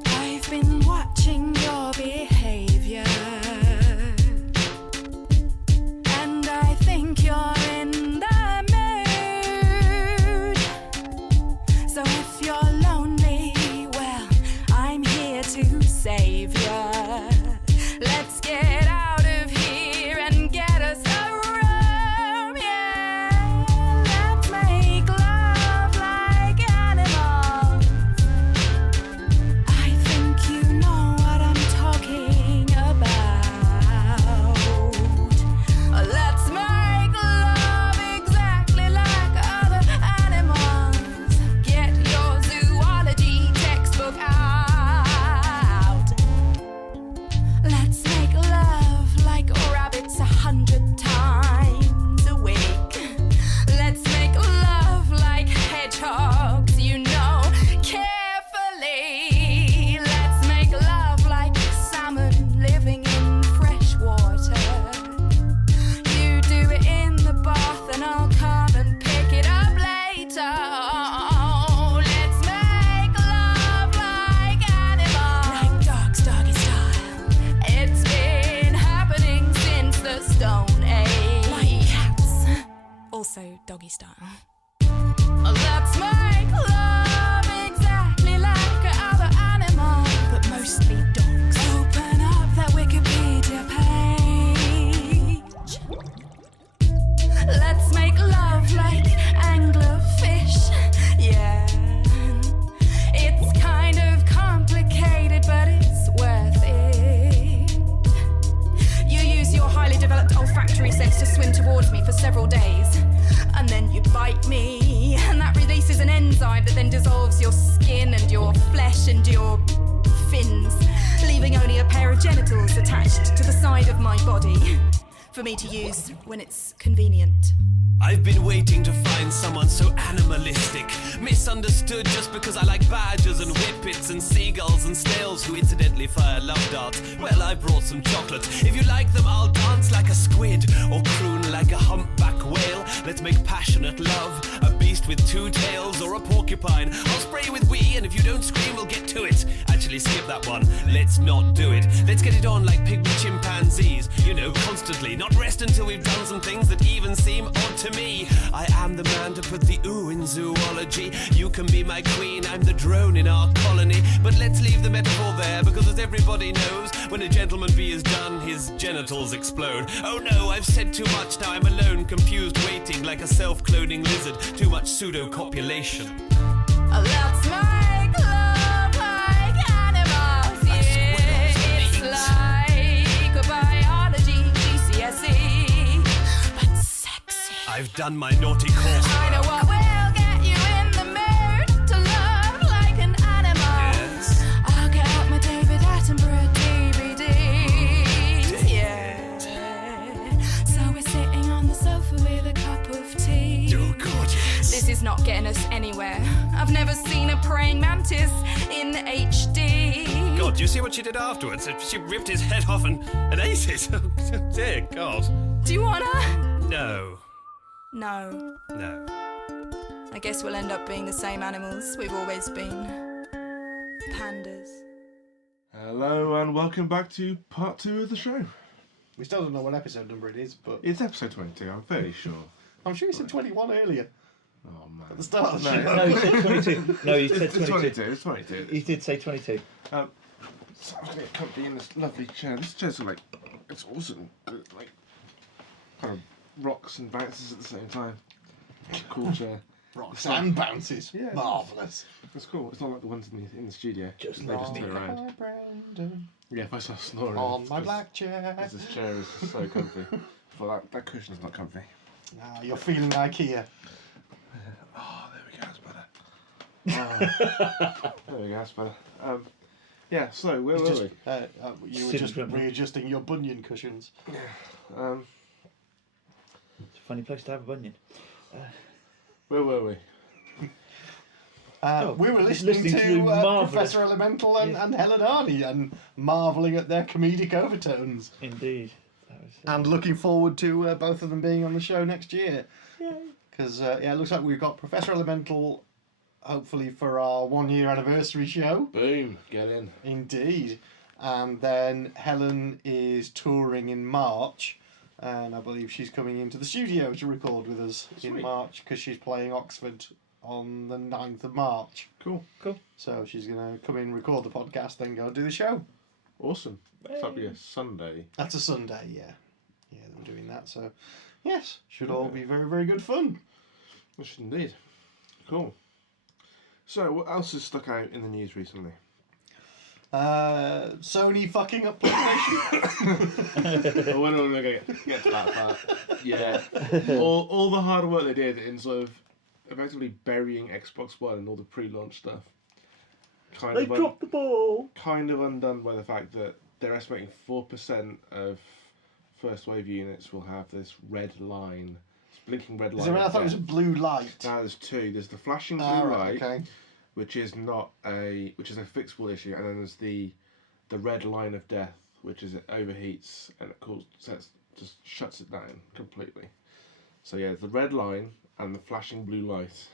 I've been watching your behavior, and I think you're in the mood. So if you're lonely, well, I'm here to save doggy style. Let's make love exactly like other animals, but mostly dogs. Open up that Wikipedia page. Let's make love like anglerfish. Yeah, it's kind of complicated, but it's worth it. You use your highly developed olfactory sense to swim towards me for several days, and then you bite me, and that releases an enzyme that then dissolves your skin and your flesh and your fins, leaving only a pair of genitals attached to the side of my body for me to use when it's convenient. I've been waiting to find someone so animalistic, misunderstood just because I like badgers and whippets and seagulls and snails who incidentally fire love darts. Well, I brought some chocolate. If you like them, I'll dance like a squid or croon like a humpback whale. Let's make passionate love, a beast with two tails or a porcupine. I'll spray you with wee, and if you don't scream, we'll get to it. Actually, skip that one. Let's not do it. Let's get it on like pygmy chimpanzees. You know, constantly. Not rest until we've done some things that even seem odd to me. I am the man to put the ooh in zoology. You can be my queen, I'm the drone in our colony. But let's leave the metaphor there, because as everybody knows, when a gentleman bee is done, his genitals explode. Oh no, I've said too much, now I'm alone, confused, waiting like a self-cloning lizard. Too much pseudo-copulation. Let's make love like animals, yeah. It's like biology, GCSE, but sexy. I've done my naughty course. I know what will get you in the mood to love like an animal. Yes. I'll get out my David Attenborough DVDs, yeah. So we're sitting on the sofa with a cup of tea. Oh, gorgeous. This is not getting us anywhere. I've never seen a praying mantis in HD. God, do you see what she did afterwards? She ripped his head off and ate it. Oh, dear God. Do you wanna? No. No. No. I guess we'll end up being the same animals we've always been. Pandas. Hello and welcome back to part 2 of the show. We still don't know what episode number it is, but It's episode 22, I'm fairly sure. I'm sure you said 21 earlier Oh man. at the start of the No. show. No, he said 22. No, he said It's 22. It's 22. He did say 22. So I'm going to get comfy in this lovely chair. This chair's like, it's awesome. It, like, kind of rocks and bounces at the same time. Cool chair. Rocks and bounces. Yeah. Marvellous. It's cool. It's not like the ones in the studio. Just they just like turn me. around. My Brandon, Yeah, if I start snoring. on it's my 'cause- black chair. 'cause this chair is so comfy. Well, that cushion's not comfy. Now you're feeling IKEA. Oh, there we go. That's better. There we go. That's better. Yeah. So where were Just, we? you were Sit just in front. readjusting your bunion cushions. It's a funny place to have a bunion. Where were we? We were listening to marvellous- Professor Elemental and, Yes. and Helen Arney and marvelling at their comedic overtones. Indeed. That was, And looking forward to both of them being on the show next year. Yay. Because, it looks like we've got Professor Elemental, hopefully, for our 1 year anniversary show. Boom. Get in. Indeed. And then Helen is touring in March. And I believe she's coming into the studio to record with us in Sweet. March because she's playing Oxford on the 9th of March. Cool. So she's going to come in, record the podcast, then go and do the show. Awesome. So that'll be a Sunday. That's a Sunday, yeah. Yeah, they're doing that. So, yes, should all be very, very good fun. Yes, indeed. Cool. So, what else has stuck out in the news recently? Sony fucking up PlayStation. Oh, we're not going to get to that part. Yeah. all the hard work they did in sort of effectively burying Xbox One and all the pre-launch stuff. They dropped the ball. Kind of undone by the fact that they're estimating 4% of first wave units will have this red line, this blinking red line. I thought it was a blue light. No, there's two. There's the flashing blue Right, light, okay. which is a fixable issue, and then there's the red line of death, which is it overheats and just shuts it down completely. So yeah, the red line and the flashing blue light.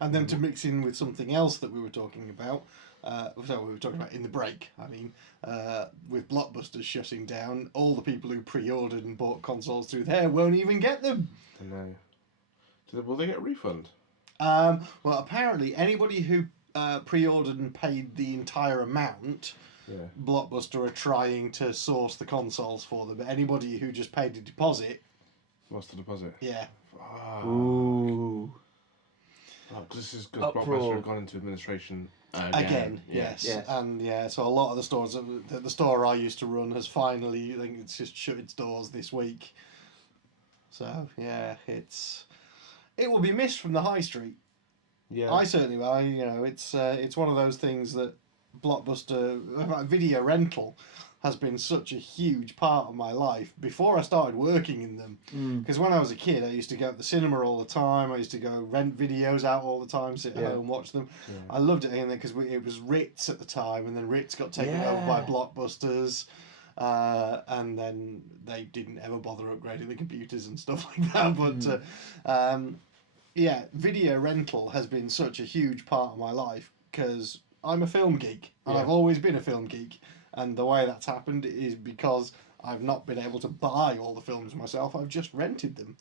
And then to mix in with something else that we were talking about, in the break, with Blockbusters shutting down, all the people who pre-ordered and bought consoles through there won't even get them. I know. Will they get a refund? Well, apparently anybody who pre-ordered and paid the entire amount, Blockbuster are trying to source the consoles for them. But anybody who just paid a deposit, What's the deposit? yeah, Ooh. This is because Uproar. Blockbuster have gone into administration again, yes. And so a lot of the stores, the store I used to run has finally, I think it's just shut its doors this week. So yeah, it will be missed from the high street. Yeah. I certainly will. It's one of those things that Blockbuster video rental has been such a huge part of my life before I started working in them. Because when I was a kid, I used to go to the cinema all the time. I used to go rent videos out all the time, sit at home, watch them. Yeah. I loved it, because it was Ritz at the time, and then Ritz got taken over by Blockbusters. And then they didn't ever bother upgrading the computers and stuff like that. But video rental has been such a huge part of my life because I'm a film geek and I've always been a film geek. And the way that's happened is because I've not been able to buy all the films myself. I've just rented them,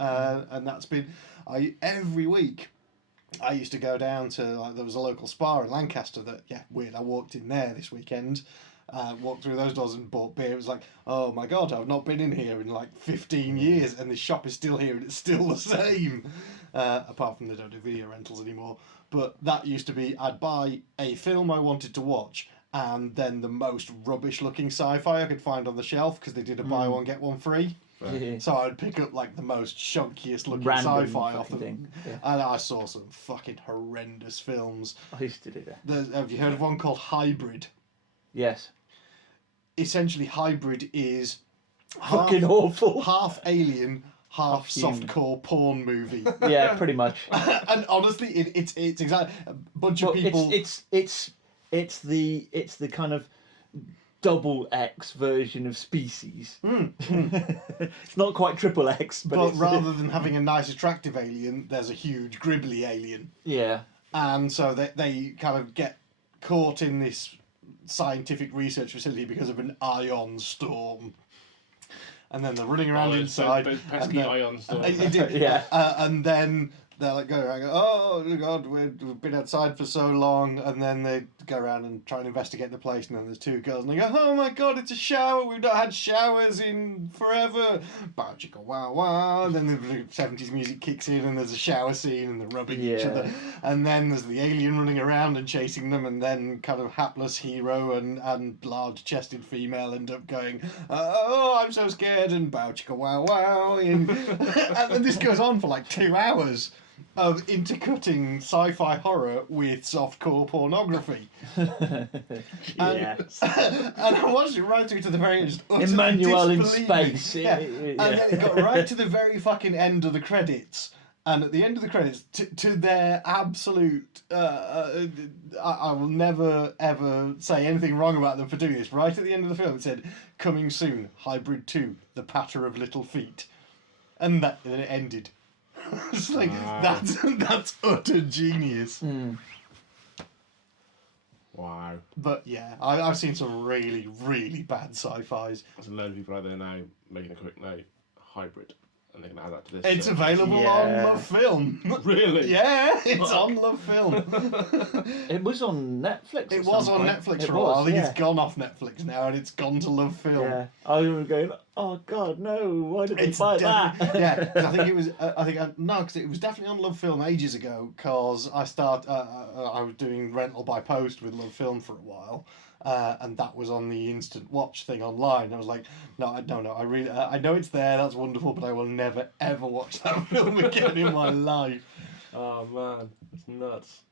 and that's been every week. I used to go down to there was a local spa in Lancaster that weird. I walked in there this weekend. Walked through those doors and bought beer. It was like, oh my god, I've not been in here in like 15 years and the shop is still here and it's still the same. Apart from they don't do video rentals anymore. But that used to be, I'd buy a film I wanted to watch and then the most rubbish looking sci-fi I could find on the shelf because they did a buy one get one free. Yeah. So I'd pick up like the most shonkiest looking Random sci-fi off them. thing. Yeah. And I saw some fucking horrendous films. I used to do that. Have you heard of one called Hybrid? Yes. Essentially, Hybrid is Fucking awful. half alien, half human. softcore porn movie. Yeah, pretty much. And honestly, it's exactly a bunch of people. It's the kind of double X version of Species. It's not quite triple X, but rather than having a nice, attractive alien, there's a huge, gribbly alien. Yeah. And so they kind of get caught in this scientific research facility because of an ion storm. And then they're running around inside. Those pesky ion storms. And then they're like going around, oh god, we've been outside for so long, and then they go around and try and investigate the place, and then there's two girls, and they go, oh my god, it's a shower, we've not had showers in forever, bow chicka wow wow, and then the 70s music kicks in, and there's a shower scene, and they're rubbing each other, and then there's the alien running around and chasing them, and then kind of hapless hero and large-chested female end up going, oh, I'm so scared, and bow chicka wow wow, and this goes on for like 2 hours. Of intercutting sci-fi horror with softcore pornography. Yes. And I watched it right through to the very end. Emmanuel in space. Yeah. And then it got right to the very fucking end of the credits. And at the end of the credits, to their absolute... I will never, ever say anything wrong about them for doing this. Right at the end of the film, it said, coming soon, Hybrid 2, The Patter of Little Feet. And then it ended. It's like, that's utter genius. Wow. But yeah, I've seen some really, really bad sci-fis. There's a load of people out there now making a quick note. Hybrid. And they can add that to this. It's available on Love Film. Really? Yeah, it's on Love Film. It was on Netflix. It was on Netflix for a while. I think it's gone off Netflix now and it's gone to Love Film. Yeah. I was going, oh God, no, why did they buy that? Yeah, I think it was, because it was definitely on Love Film ages ago because I was doing rental by post with Love Film for a while. And that was on the instant watch thing online. I was like, no, I really, I know it's there. That's wonderful, but I will never ever watch that film again in my life. Oh man, it's nuts.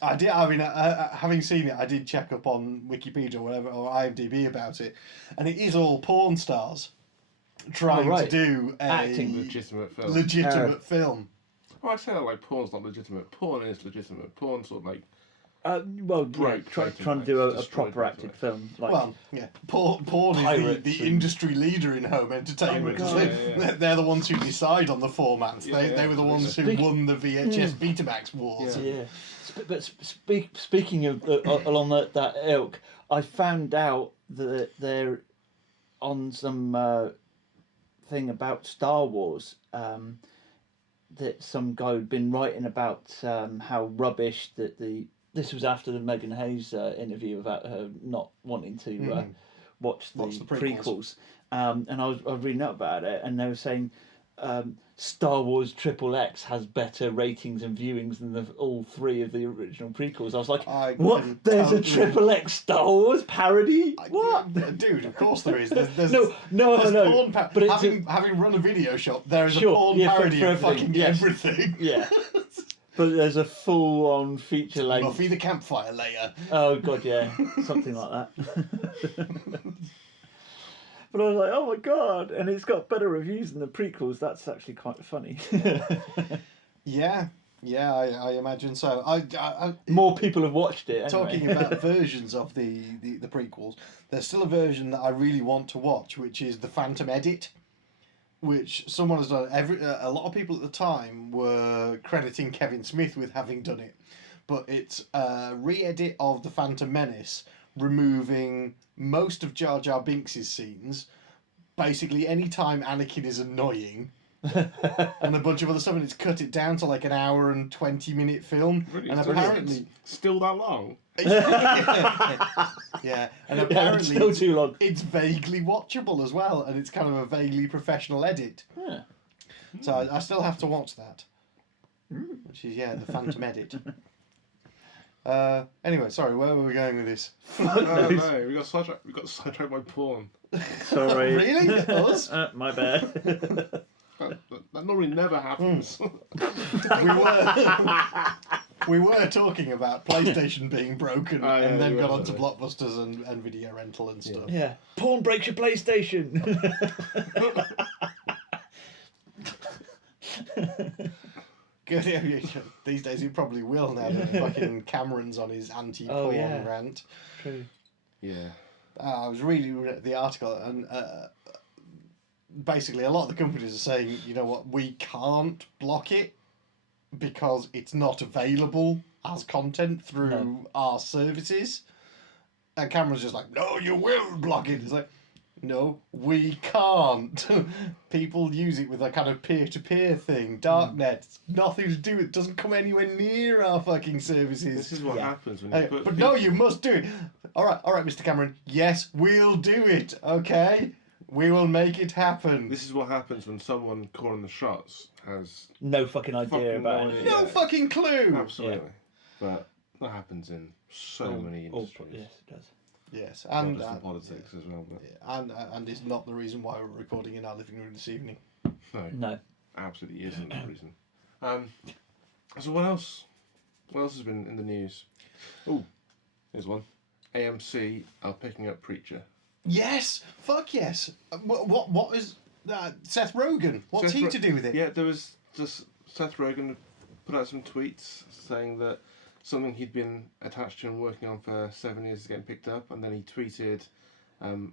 I did. I mean, having seen it, I did check up on Wikipedia or whatever or IMDb about it, and it is all porn stars trying to do a acting legitimate film. Film. Oh, I say that like porn's not legitimate. Porn is legitimate. Porn sort of like. Trying to do a proper acted film. Like, well, yeah, porn is the industry leader in home entertainment. They're the ones who decide on the formats. They were the ones who won the VHS Betamax wars. Yeah. But speaking of along that ilk, I found out that they're on some thing about Star Wars. that some guy had been writing about how rubbish that this was after the Megan Hayes interview about her not wanting to watch the prequels. And I was reading up about it, and they were saying Star Wars XXX has better ratings and viewings than all three of the original prequels. I was like, what? There's a XXX Star Wars parody? What? Dude, of course there is. There's no. Porn but having run a video shop, there is a porn for parody of everything, fucking everything. Yeah. But there's a full-on feature length. Buffy the Campfire Layer. Oh god, yeah, something like that. But I was like, oh my god, and it's got better reviews than the prequels. That's actually quite funny. Yeah, I imagine so. More people have watched it. Anyway. Talking about versions of the prequels, there's still a version that I really want to watch, which is the Phantom Edit, which someone has done. A lot of people at the time were crediting Kevin Smith with having done it, but it's a re-edit of the Phantom Menace, removing most of Jar Jar Binks' scenes, basically any time Anakin is annoying, and a bunch of other stuff, and it's cut it down to like an hour and 20-minute film. Really? And apparently still that long? Yeah, and apparently still too long. It's vaguely watchable as well, and it's kind of a vaguely professional edit. Yeah. So I still have to watch that. Which is, the Phantom Edit. Anyway, sorry, where were we going with this? No, we got sidetracked by porn. Sorry. Really? Us? My bad. That normally never happens. We were talking about PlayStation being broken, and then got onto sorry. Blockbusters and video rental and stuff. Yeah. Porn breaks your PlayStation. Good. These days he probably will now that fucking Cameron's on his anti-porn rant. True. Yeah. I was reading the article, and basically a lot of the companies are saying, you know what, we can't block it because it's not available as content through our services. And Cameron's just like, no, you will block it. It's like, no, we can't. People use it with a kind of peer-to-peer thing. Darknet, nothing to do with it. Doesn't come anywhere near our fucking services. This is what happens when you put. But no, you must do it. All right, Mr. Cameron. Yes, we'll do it. Okay, we will make it happen. This is what happens when someone calling the shots has No fucking idea about knowledge. it. No fucking clue. Absolutely. But that happens in so many industries. Yes, it does. Yes, Not and just in politics as well. But and it's not the reason why we're recording in our living room this evening. No. Absolutely isn't the reason. So what else? What else has been in the news? Oh, here's one. AMC are picking up Preacher. Yes, fuck yes. What is Seth Rogen? What's he to do with it? Yeah, there was just Seth Rogen put out some tweets saying that something he'd been attached to and working on for 7 years is getting picked up, and then he tweeted,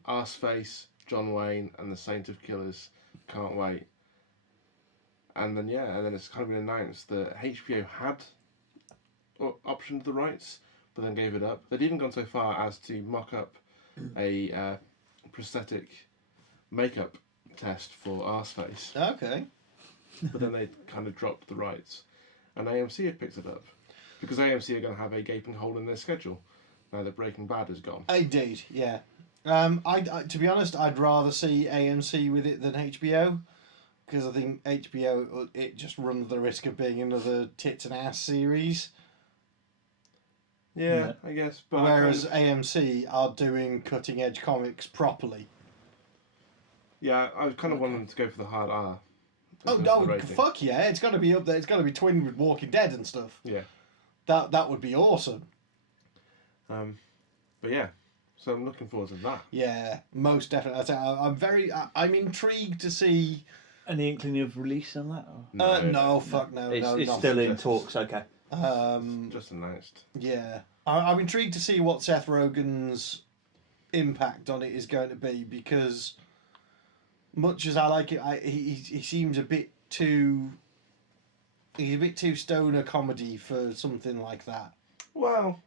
Arseface, John Wayne, and the Saint of Killers, can't wait. And then it's kind of been announced that HBO had optioned the rights, but then gave it up. They'd even gone so far as to mock up a prosthetic makeup test for Arseface, Okay. but then they kind of dropped the rights, and AMC have picked it up. Because AMC are going to have a gaping hole in their schedule now that Breaking Bad is gone. Indeed, yeah. I to be honest, I'd rather see AMC with it than HBO, because I think HBO, it just runs the risk of being another tits and ass series. Yeah, I guess. But whereas AMC are doing cutting edge comics properly. Yeah, I kind of want them to go for the hard R. Oh no! Fuck yeah! It's got to be up there. It's got to be twinned with Walking Dead and stuff. Yeah. That would be awesome. But yeah, so I'm looking forward to that. Yeah, most definitely. I'm intrigued to see. Any inkling of release on that? Or? No, fuck no. It's still in talks. Okay. Just announced. Yeah, I'm intrigued to see what Seth Rogen's impact on it is going to be, because much as I like it, he seems a bit too. He's a bit too stoner comedy for something like that. Well,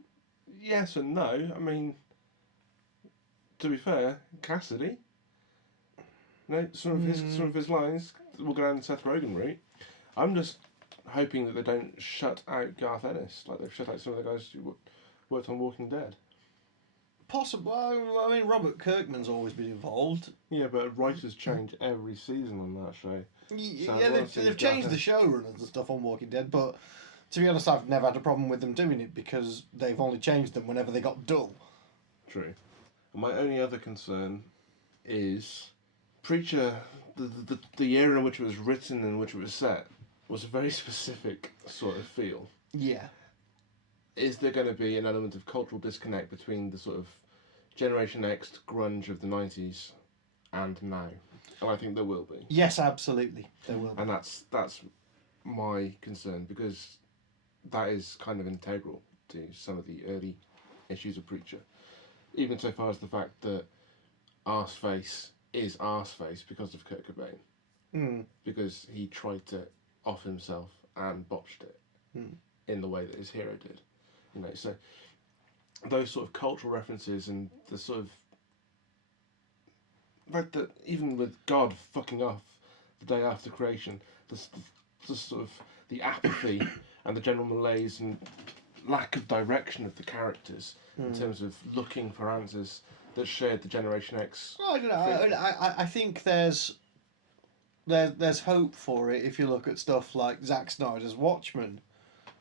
yes and no. I mean, to be fair, Cassidy. No, some of his lines will go down the Seth Rogen route. I'm just hoping that they don't shut out Garth Ennis like they've shut out some of the guys who worked on Walking Dead. Possible. I mean, Robert Kirkman's always been involved. Yeah, but writers change every season on that show. Yeah, they've changed the showrunners and stuff on Walking Dead, but to be honest, I've never had a problem with them doing it because they've only changed them whenever they got dull. True. And my only other concern is Preacher, the era in which it was written and which it was set was a very specific sort of feel. Yeah. Is there going to be an element of cultural disconnect between the sort of Generation X grunge of the 90s and now? And I think there will be. Yes, absolutely. There will be. And that's my concern, because that is kind of integral to some of the early issues of Preacher. Even so far as the fact that Arseface is Arseface because of Kurt Cobain. Mm. Because he tried to off himself and botched it in the way that his hero did. You know, so those sort of cultural references and the sort of like the, even with God fucking off the day after creation, the sort of the apathy and the general malaise and lack of direction of the characters in terms of looking for answers that shared the Generation X. Well, I don't know. I think there's hope for it if you look at stuff like Zack Snyder's Watchmen,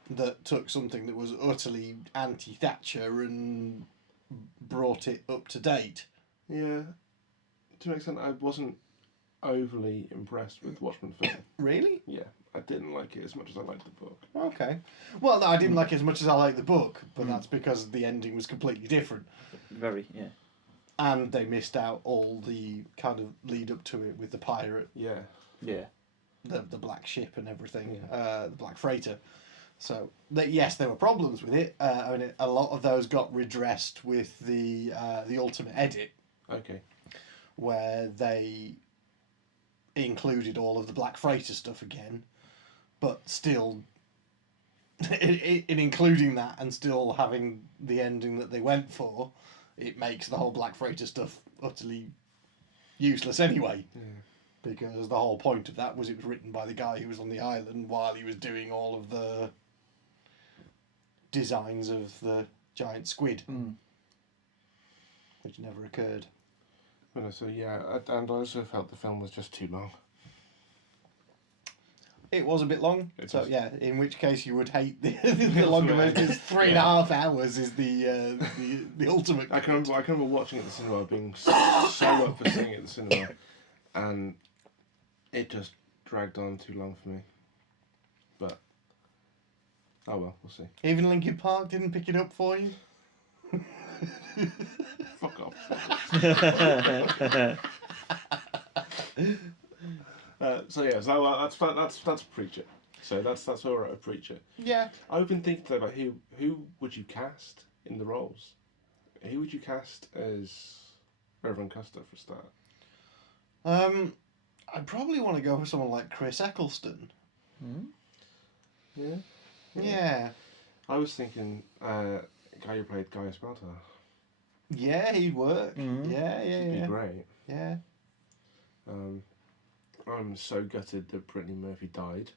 that took something that was utterly anti-Thatcher and brought it up to date. Yeah, to an extent, I wasn't overly impressed with Watchmen film. Really? Yeah, I didn't like it as much as I liked the book. Okay. Well, no, I didn't like it as much as I liked the book, but that's because the ending was completely different. Very, yeah. And they missed out all the kind of lead up to it with the pirate. Yeah. Yeah. The black ship and everything, the black freighter. So, yes, there were problems with it. I mean, a lot of those got redressed with the Ultimate Edit. Okay. Where they included all of the black freighter stuff again, but still, in including that and still having the ending that they went for, it makes the whole black freighter stuff utterly useless anyway. Yeah. Because the whole point of that was it was written by the guy who was on the island while he was doing all of the designs of the giant squid, which never occurred. So yeah, and I also felt the film was just too long. It was a bit long, So yeah. In which case, you would hate the longer version. 3.5 hours is the ultimate. I can remember watching it at the cinema, being so up for seeing it at the cinema, and it just dragged on too long for me. But oh well, we'll see. Even Linkin Park didn't pick it up for you. Fuck off. That's Preacher. So that's where we're at with Preacher. Yeah. I've been thinking today about who would you cast in the roles? Who would you cast as Reverend Custer for a start? I'd probably want to go for someone like Chris Eccleston. Yeah. Yeah. I was thinking guy who played Guy Esparta. Yeah, he'd work. Yeah. He'd be great. Yeah. I'm so gutted that Brittany Murphy died.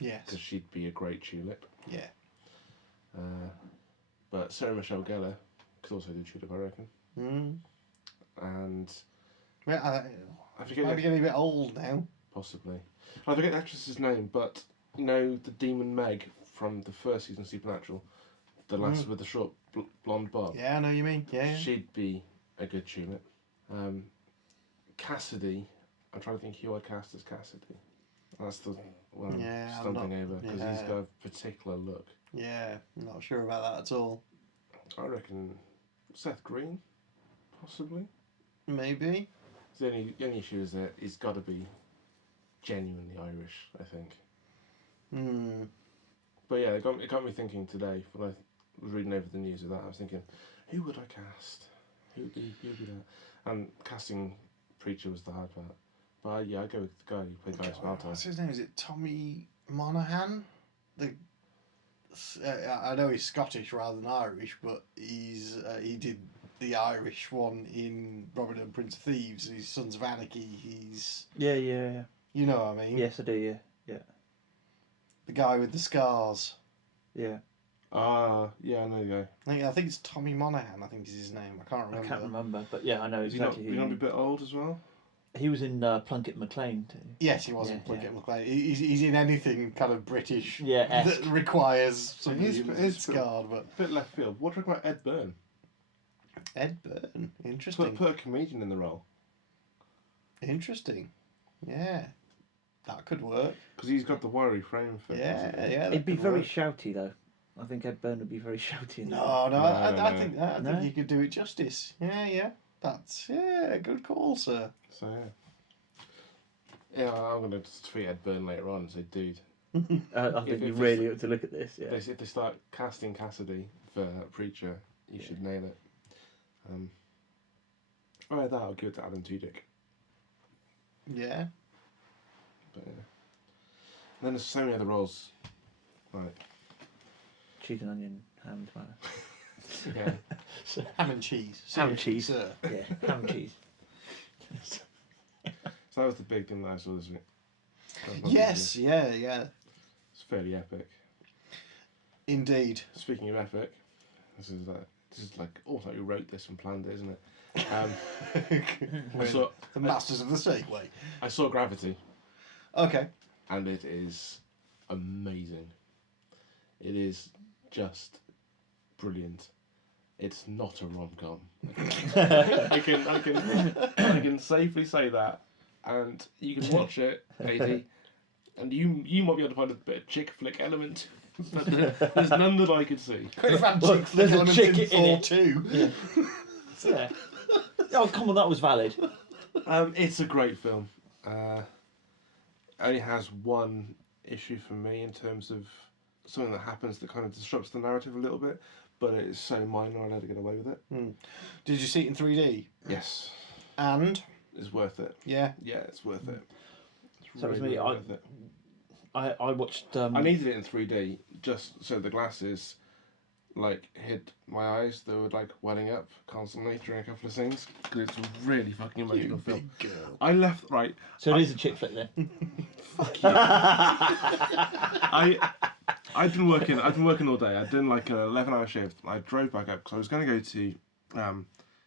Yes. Because she'd be a great Tulip. Yeah. But Sarah Michelle Gellar could also do Tulip, I reckon. And Well, I forget. Might be getting a bit old now. Possibly. I forget the actress's name, but you know the demon Meg from the first season of Supernatural, the lass with the short blonde bob. Yeah, I know what you mean. Yeah. She'd be a good Tulip. Cassidy. I'm trying to think who I'd cast as Cassidy. That's the one I'm stumping over because he's got a particular look. Yeah, I'm not sure about that at all. I reckon Seth Green, possibly. Maybe. The only issue is that he's got to be genuinely Irish, I think. But yeah, it got me thinking today when I was reading over the news of that. I was thinking, who would I cast? Who would be that? And casting Preacher was the hard part. But yeah, I'd go with the guy who played Guy Esparta. What's his name? Is it Tommy Monaghan? I know he's Scottish rather than Irish, but he did the Irish one in Robin Hood, Prince of Thieves. He's Sons of Anarchy. He's Yeah. you know what I mean. Yes, I do. Yeah. The guy with the scars. Yeah. Yeah, I know the guy. I think it's Tommy Monaghan, I think is his name. I can't remember. I can't remember, but yeah, I know Is exactly he who. not a bit old as well? He was in Plunkett McLean too. Yes, he was in Plunkett McLean. He's in anything kind of British esque. that requires somebody He's who's scarred. But a bit left field. What do you think about Ed Byrne? Ed Byrne, interesting. Put a comedian in the role. Interesting. Yeah, that could work. Because he's got the wiry frame for Yeah. That It'd be could very work. shouty though. I think Ed Byrne would be very shouty. In No, No, I no. think you could do it justice. Yeah. That's good call, sir. So yeah, I'm gonna tweet Ed Byrne later on and say, dude, I think you really ought to look at this. Yeah. if they start casting Cassidy for Preacher, you should nail it. That I'll give it to Adam Tudyk. Yeah. But yeah. And then there's so many other roles. Right. Cheese and onion, ham, tomato. Yeah. Ham and cheese. Ham and cheese. Sir. Yeah, ham and cheese. So that was the big thing that I saw this week. Yes. Yeah. It's fairly epic. Indeed. Speaking of epic, this is like almost like you wrote this and planned it, isn't it? We're the masters of the segue. I saw Gravity, Okay. and it is amazing. It is just brilliant. It's not a rom-com. I can safely say that, and you can watch it, Katie, and you might be able to find a bit of chick flick element, but there's none that I could see. Could have had Well, chick flick there's a elements chick in in 4 it. too. Yeah. Oh, come on, that was valid. It's a great film. Only has one issue for me in terms of something that happens that kind of disrupts the narrative a little bit, but it is so minor I had to get away with it. Did you see it in 3D? Yes, And it's worth it. yeah. Yeah, it's worth it. It's So it was really me, worth it. I watched. I needed it in 3D just so the glasses like hid my eyes. They were like welling up constantly during a couple of scenes because it's a really fucking emotional film. Big girl. I left right. So it is a chick flick then. I'd been working all day. I'd done like an 11-hour shift. I drove back up because I was going to go to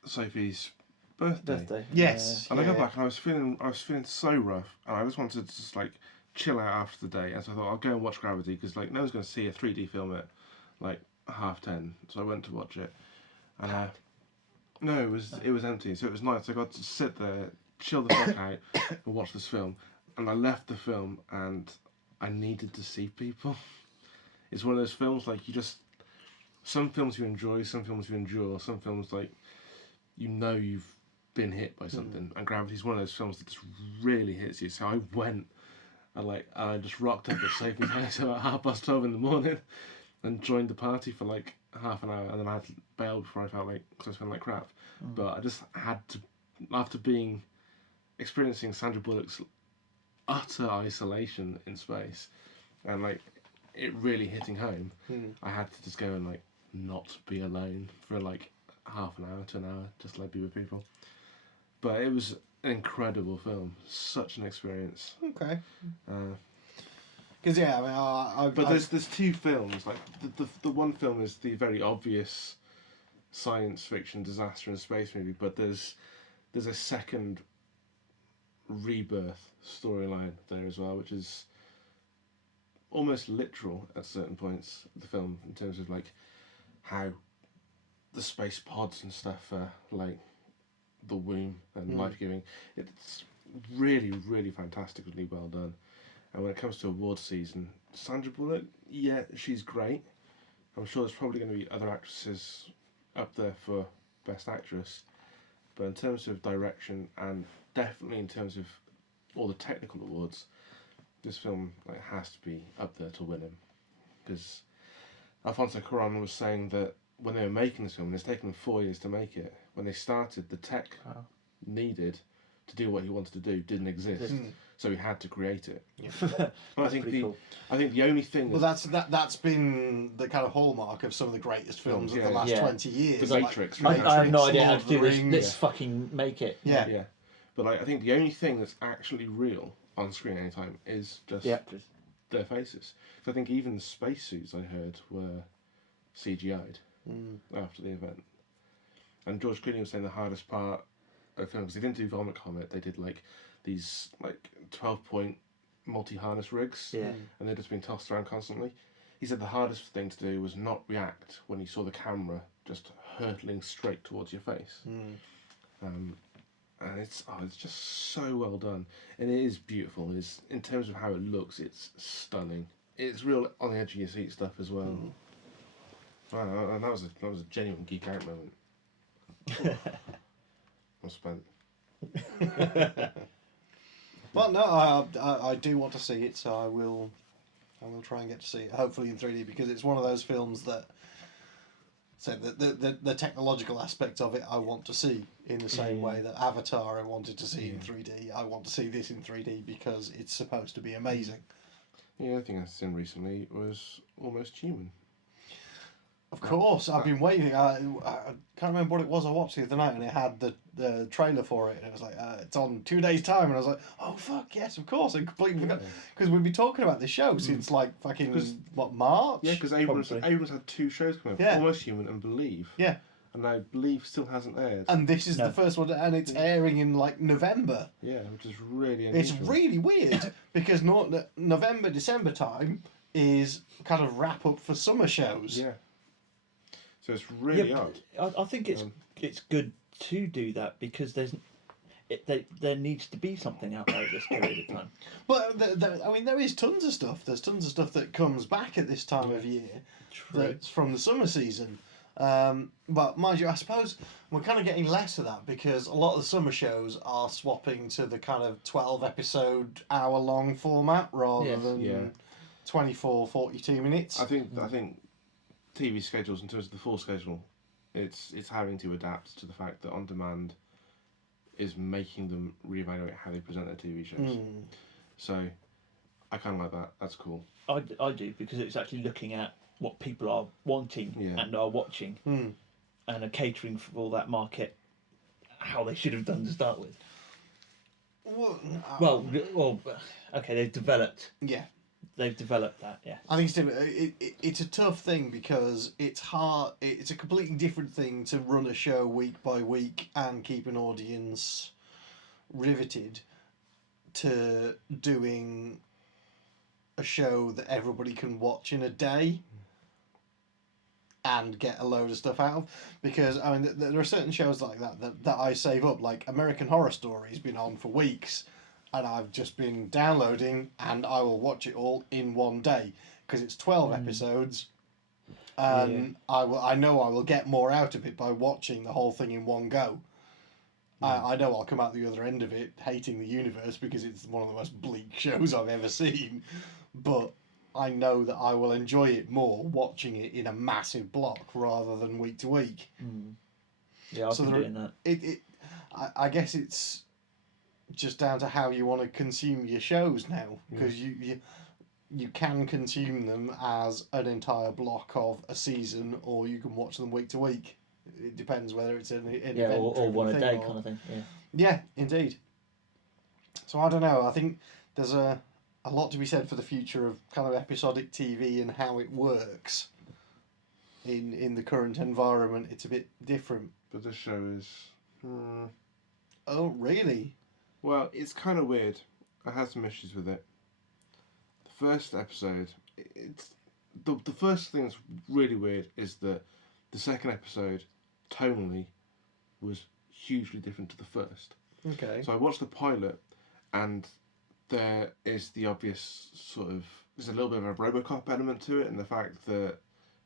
Sophie's birthday. Yes. And I got back and I was feeling so rough, and I just wanted to just like chill out after the day. And so I thought I'll go and watch Gravity because like no one's going to see a 3D film at like 10:30. So I went to watch it, and no, it was empty. So it was nice. I got to sit there, chill the fuck out, and watch this film. And I left the film, and I needed to see people. It's one of those films like some films you enjoy, some films you endure, some films like you've been hit by something, and Gravity's one of those films that just really hits you. So I went and I just rocked up at Sophie's house about 12:30 in the morning and joined the party for like half an hour, and then I had to bail before because I was feeling like crap. But I just had to, after experiencing Sandra Bullock's utter isolation in space and like it really hitting home, I had to just go and like not be alone for like half an hour to an hour, just to like be with people. But it was an incredible film, such an experience. Okay. Because I But there's two films. Like the one film is the very obvious science fiction disaster in a space movie, but there's a second rebirth storyline there as well, which is almost literal at certain points of the film in terms of like how the space pods and stuff are like the womb and life-giving. It's really, really fantastically well done. And when it comes to awards season, Sandra Bullock, yeah, she's great. I'm sure there's probably going to be other actresses up there for Best Actress. But in terms of direction and definitely in terms of all the technical awards, this film has to be up there to win him. Because Alfonso Cuarón was saying that when they were making this film, it's taken them 4 years to make it. When they started, the tech needed to do what he wanted to do didn't exist, so he had to create it. Yeah. And I think the only thing. Well, that's been the kind of hallmark of some of the greatest films of the last 20 years. The Matrix. I have no idea how Lord to of do the this. Rings. Let's fucking make it. Yeah. But I think the only thing that's actually real on screen anytime is just The actors. their faces. So I think even the spacesuits I heard were CGI'd after the event. And George Clooney was saying the hardest part of the film, because they didn't do Vomit Comet, they did like these like 12-point multi-harness rigs, and they're just being tossed around constantly. He said the hardest thing to do was not react when he saw the camera just hurtling straight towards your face. And it's just so well done, and it is beautiful. It's, in terms of how it looks, it's stunning. It's real on the edge of your seat stuff as well. Wow, and that was a genuine geek out moment. I'm spent. Well, no, I do want to see it, so I will try and get to see it, hopefully in 3D, because it's one of those films that, so the technological aspect of it I want to see in the same way that Avatar I wanted to see in 3D. I want to see this in 3D because it's supposed to be amazing. The other thing I've seen recently was Almost Human. Of course, I've been waiting. I can't remember what it was I watched the other night, and it had the trailer for it, and it was like, it's on 2 days' time, and I was like, oh fuck, yes, of course, I completely forgot. Because we've been talking about this show since like fucking, March? Yeah, because Abrams had 2 shows coming up, Almost Human and Believe. Yeah. And now Believe still hasn't aired. And this is the first one, and it's airing in like November. Yeah, which is really unusual. It's really weird, because November, December time is kind of wrap up for summer shows. Yeah. So it's really odd. I think it's good to do that, because there needs to be something out there at this period of time. But I mean, there is tons of stuff. There's tons of stuff that comes back at this time of year. True. That's from the summer season. But mind you, I suppose we're kind of getting less of that, because a lot of the summer shows are swapping to the kind of 12-episode, hour-long format rather than 24, 42 minutes. I think TV schedules, in terms of the full schedule, it's having to adapt to the fact that on demand is making them reevaluate how they present their TV shows. So I kind of like that. That's cool. I do, because it's actually looking at what people are wanting and are watching, and are catering for all that market how they should have done to start with. Well, okay, they've developed. Yeah. They've developed that, yeah. I think it's a tough thing, because it's hard. It's a completely different thing to run a show week by week and keep an audience riveted, to doing a show that everybody can watch in a day and get a load of stuff out of. Because I mean, there are certain shows like that I save up. Like American Horror Story's been on for weeks, and I've just been downloading, and I will watch it all in one day, because it's 12 episodes, and I know I will get more out of it by watching the whole thing in one go. I know I'll come out the other end of it hating the universe, because it's one of the most bleak shows I've ever seen, but I know that I will enjoy it more watching it in a massive block rather than week to week. Yeah, I've been doing that. I guess it's just down to how you want to consume your shows now, because you can consume them as an entire block of a season, or you can watch them week to week. It depends whether it's an event or one a day kind of thing. Yeah, indeed. So I don't know. I think there's a lot to be said for the future of kind of episodic TV and how it works in the current environment. It's a bit different. But this show is... Oh, really? Well, it's kind of weird. I had some issues with it. The first episode, it's the first thing that's really weird is that the second episode, tonally, was hugely different to the first. Okay. So I watched the pilot, and there is the obvious sort of... There's a little bit of a Robocop element to it, and the fact that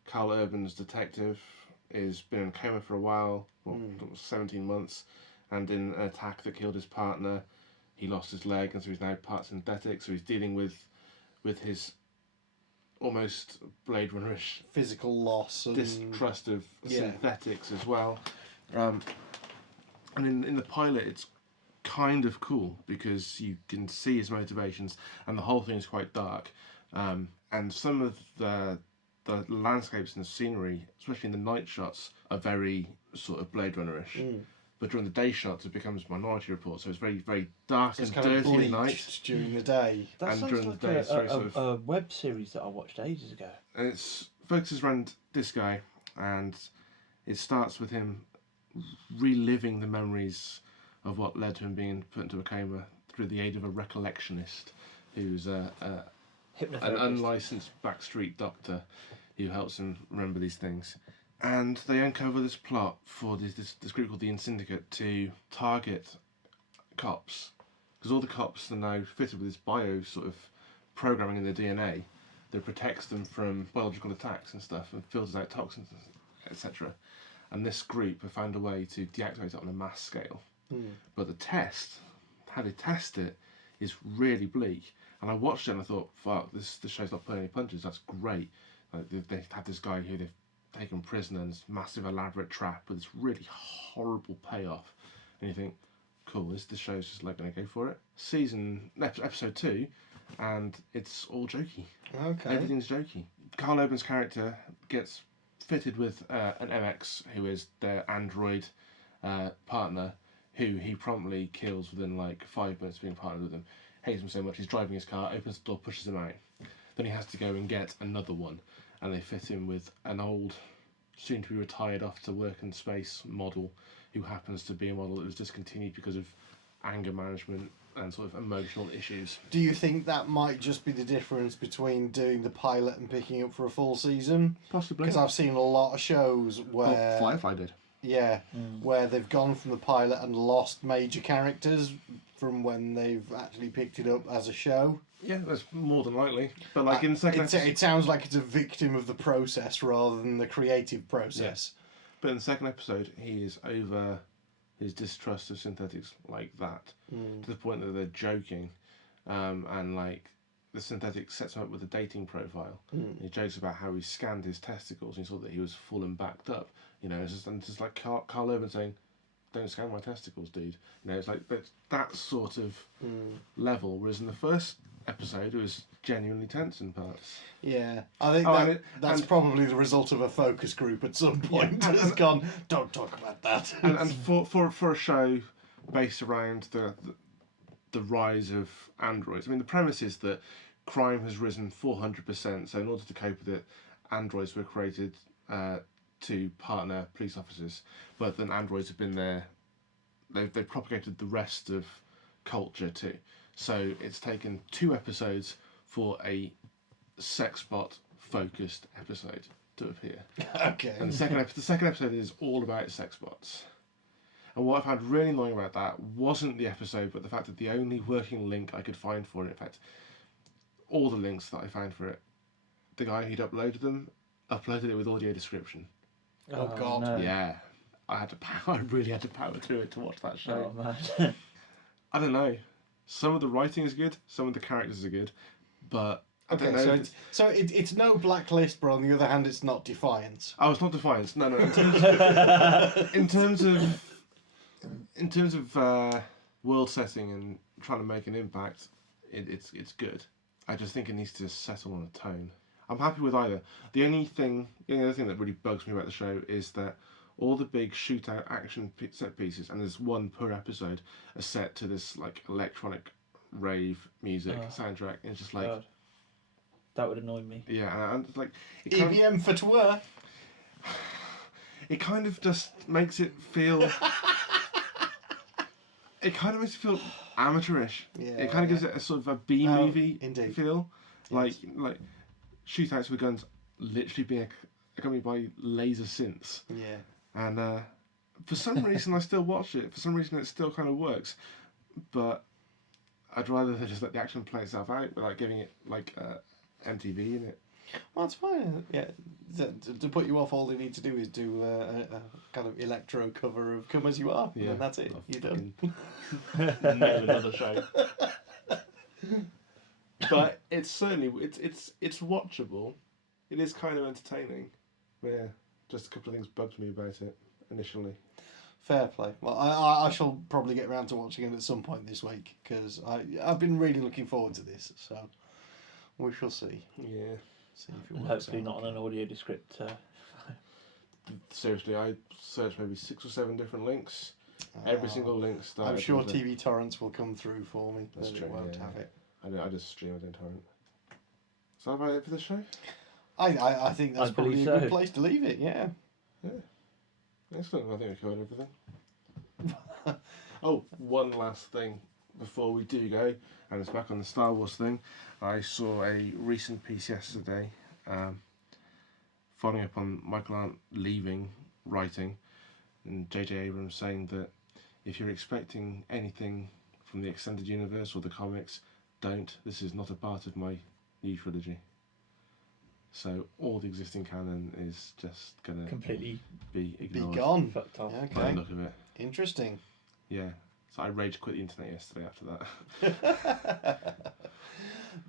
Carl Urban's detective has been in a coma for a while, 17 months, and in an attack that killed his partner, he lost his leg, and so he's now part synthetic, so he's dealing with his almost Blade Runner-ish physical loss and distrust of synthetics as well. And in the pilot, it's kind of cool, because you can see his motivations, and the whole thing is quite dark. And some of the landscapes and the scenery, especially in the night shots, are very sort of Blade Runner-ish. but during the day shots it becomes Minority Report, so it's very, very dark It's and kind of dirty at night. bleached during the day. That And sounds during like the day, it's very sort of... a web series that I watched ages ago. And it focuses around this guy, and it starts with him reliving the memories of what led to him being put into a coma through the aid of a recollectionist who's an unlicensed backstreet doctor who helps him remember these things. And they uncover this plot for this group called the Syndicate to target cops, because all the cops are now fitted with this bio sort of programming in their DNA that protects them from biological attacks and stuff and filters out toxins, etc. And this group have found a way to deactivate it on a mass scale. But the test, how they test it, is really bleak. And I watched it and I thought, fuck, this show's not pulling any punches. That's great. Like they had this guy who they've taken prisoner in this massive elaborate trap with this really horrible payoff. And you think, cool, this show's just like going to go for it. Episode 2, and it's all jokey. Okay. Everything's jokey. Carl Urban's character gets fitted with an MX, who is their android partner, who he promptly kills within like 5 minutes of being partnered with him. Hates him so much, he's driving his car, opens the door, pushes him out. Then he has to go and get another one, and they fit him with an old, soon to be retired off to work in space model, who happens to be a model that was discontinued because of anger management and sort of emotional issues. Do you think that might just be the difference between doing the pilot and picking up for a full season? Possibly. Because I've seen a lot of shows where... Firefly did. Yeah, where they've gone from the pilot and lost major characters from when they've actually picked it up as a show. Yeah, that's more than likely. But like in the second episode... It sounds like it's a victim of the process rather than the creative process. Yeah. But in the second episode, he is over his distrust of synthetics like that, to the point that they're joking, and like the synthetic sets him up with a dating profile. He jokes about how he scanned his testicles and he saw that he was full and backed up. You know, it's just like Carl Urban saying, "Don't scan my testicles, dude." You know, it's like that sort of level. Whereas in the first episode, it was genuinely tense in parts. Yeah, I think that's probably the result of a focus group at some point. Has gone, don't talk about that. And for a show based around the rise of androids, I mean, the premise is that crime has risen 400%. So in order to cope with it, androids were created to partner police officers, but then androids have been there. They've propagated the rest of culture too. So it's taken 2 episodes for a sex bot focused episode to appear. Okay. And the second episode is all about sex bots. And what I found really annoying about that wasn't the episode, but the fact that the only working link I could find for it, in fact, all the links that I found for it, the guy who'd uploaded it with audio description. Oh God. No. Yeah. I really had to power through it to watch that show. Oh man. I don't know. Some of the writing is good, some of the characters are good, but I don't know. So it's no Blacklist, but on the other hand, it's not Defiance. Oh, it's not Defiance. No. In terms of world setting and trying to make an impact, it's good. I just think it needs to settle on a tone. I'm happy with either. The only other thing that really bugs me about the show is that all the big shootout action set pieces, and there's one per episode, are set to this like electronic rave music soundtrack. And it's just like God. That would annoy me. Yeah, and like EBM for tour. It kind of just makes it feel. It kind of makes it feel amateurish. Yeah, it kind of gives it a sort of a B movie feel, Yes. like shootouts with guns literally being accompanied by laser synths. Yeah. And for some reason I still watch it. For some reason it still kind of works, but I'd rather they just let the action play itself out without giving it like MTV in it. Well, it's fine. Yeah, to put you off, all they need to do is do a kind of electro cover of "Come As You Are," and then that's it. You're done. Nail another show. But it's certainly it's watchable. It is kind of entertaining. But yeah, just a couple of things bugged me about it initially. Fair play. Well, I shall probably get around to watching it at some point this week because I've been really looking forward to this. So we shall see. Yeah. See if it And works hopefully out. not on an audio descript. Seriously, I searched maybe 6 or 7 different links. Every single link started. I'm sure with a- TV torrents will come through for me. That's but true, It won't yeah. have it. I just stream it in torrent. Is that about it for the show? I think that's I probably believe a good so. place to leave it. Yeah. Excellent. I think we covered everything. Oh, one last thing before we do go, and it's back on the Star Wars thing. I saw a recent piece yesterday, following up on Michael Arndt leaving writing, and J.J. Abrams saying that if you're expecting anything from the extended universe or the comics, don't. This is not a part of my new trilogy. So all the existing canon is just gonna Completely be Be ignored. gone. fucked off. By the Okay. look of it. Interesting. Yeah. So I rage quit the internet yesterday after that.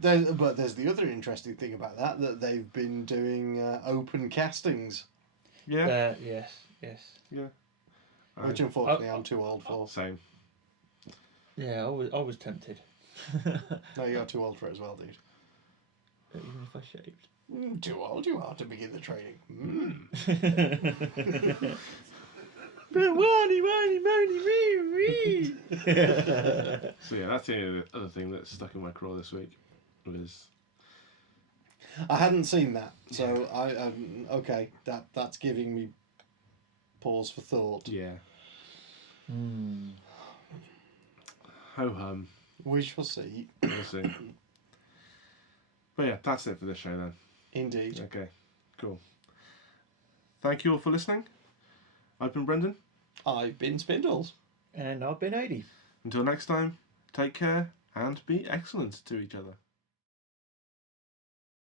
But there's the other interesting thing about that they've been doing open castings, Yeah. Yes. Yeah. which unfortunately I'm too old for. Same. Yeah, I was tempted. No, you're too old for it as well, dude. But even if I shaved. Too old you are to begin the training. So yeah, that's the other thing that's stuck in my craw this week. Was I hadn't seen that, so okay. That's giving me pause for thought. yeah. Ho hum. We shall see. We'll see. But yeah, that's it for this show then. Indeed. Okay. Cool. Thank you all for listening. I've been Brendan. I've been Spindles. And I've been 80. Until next time, take care and be excellent to each other.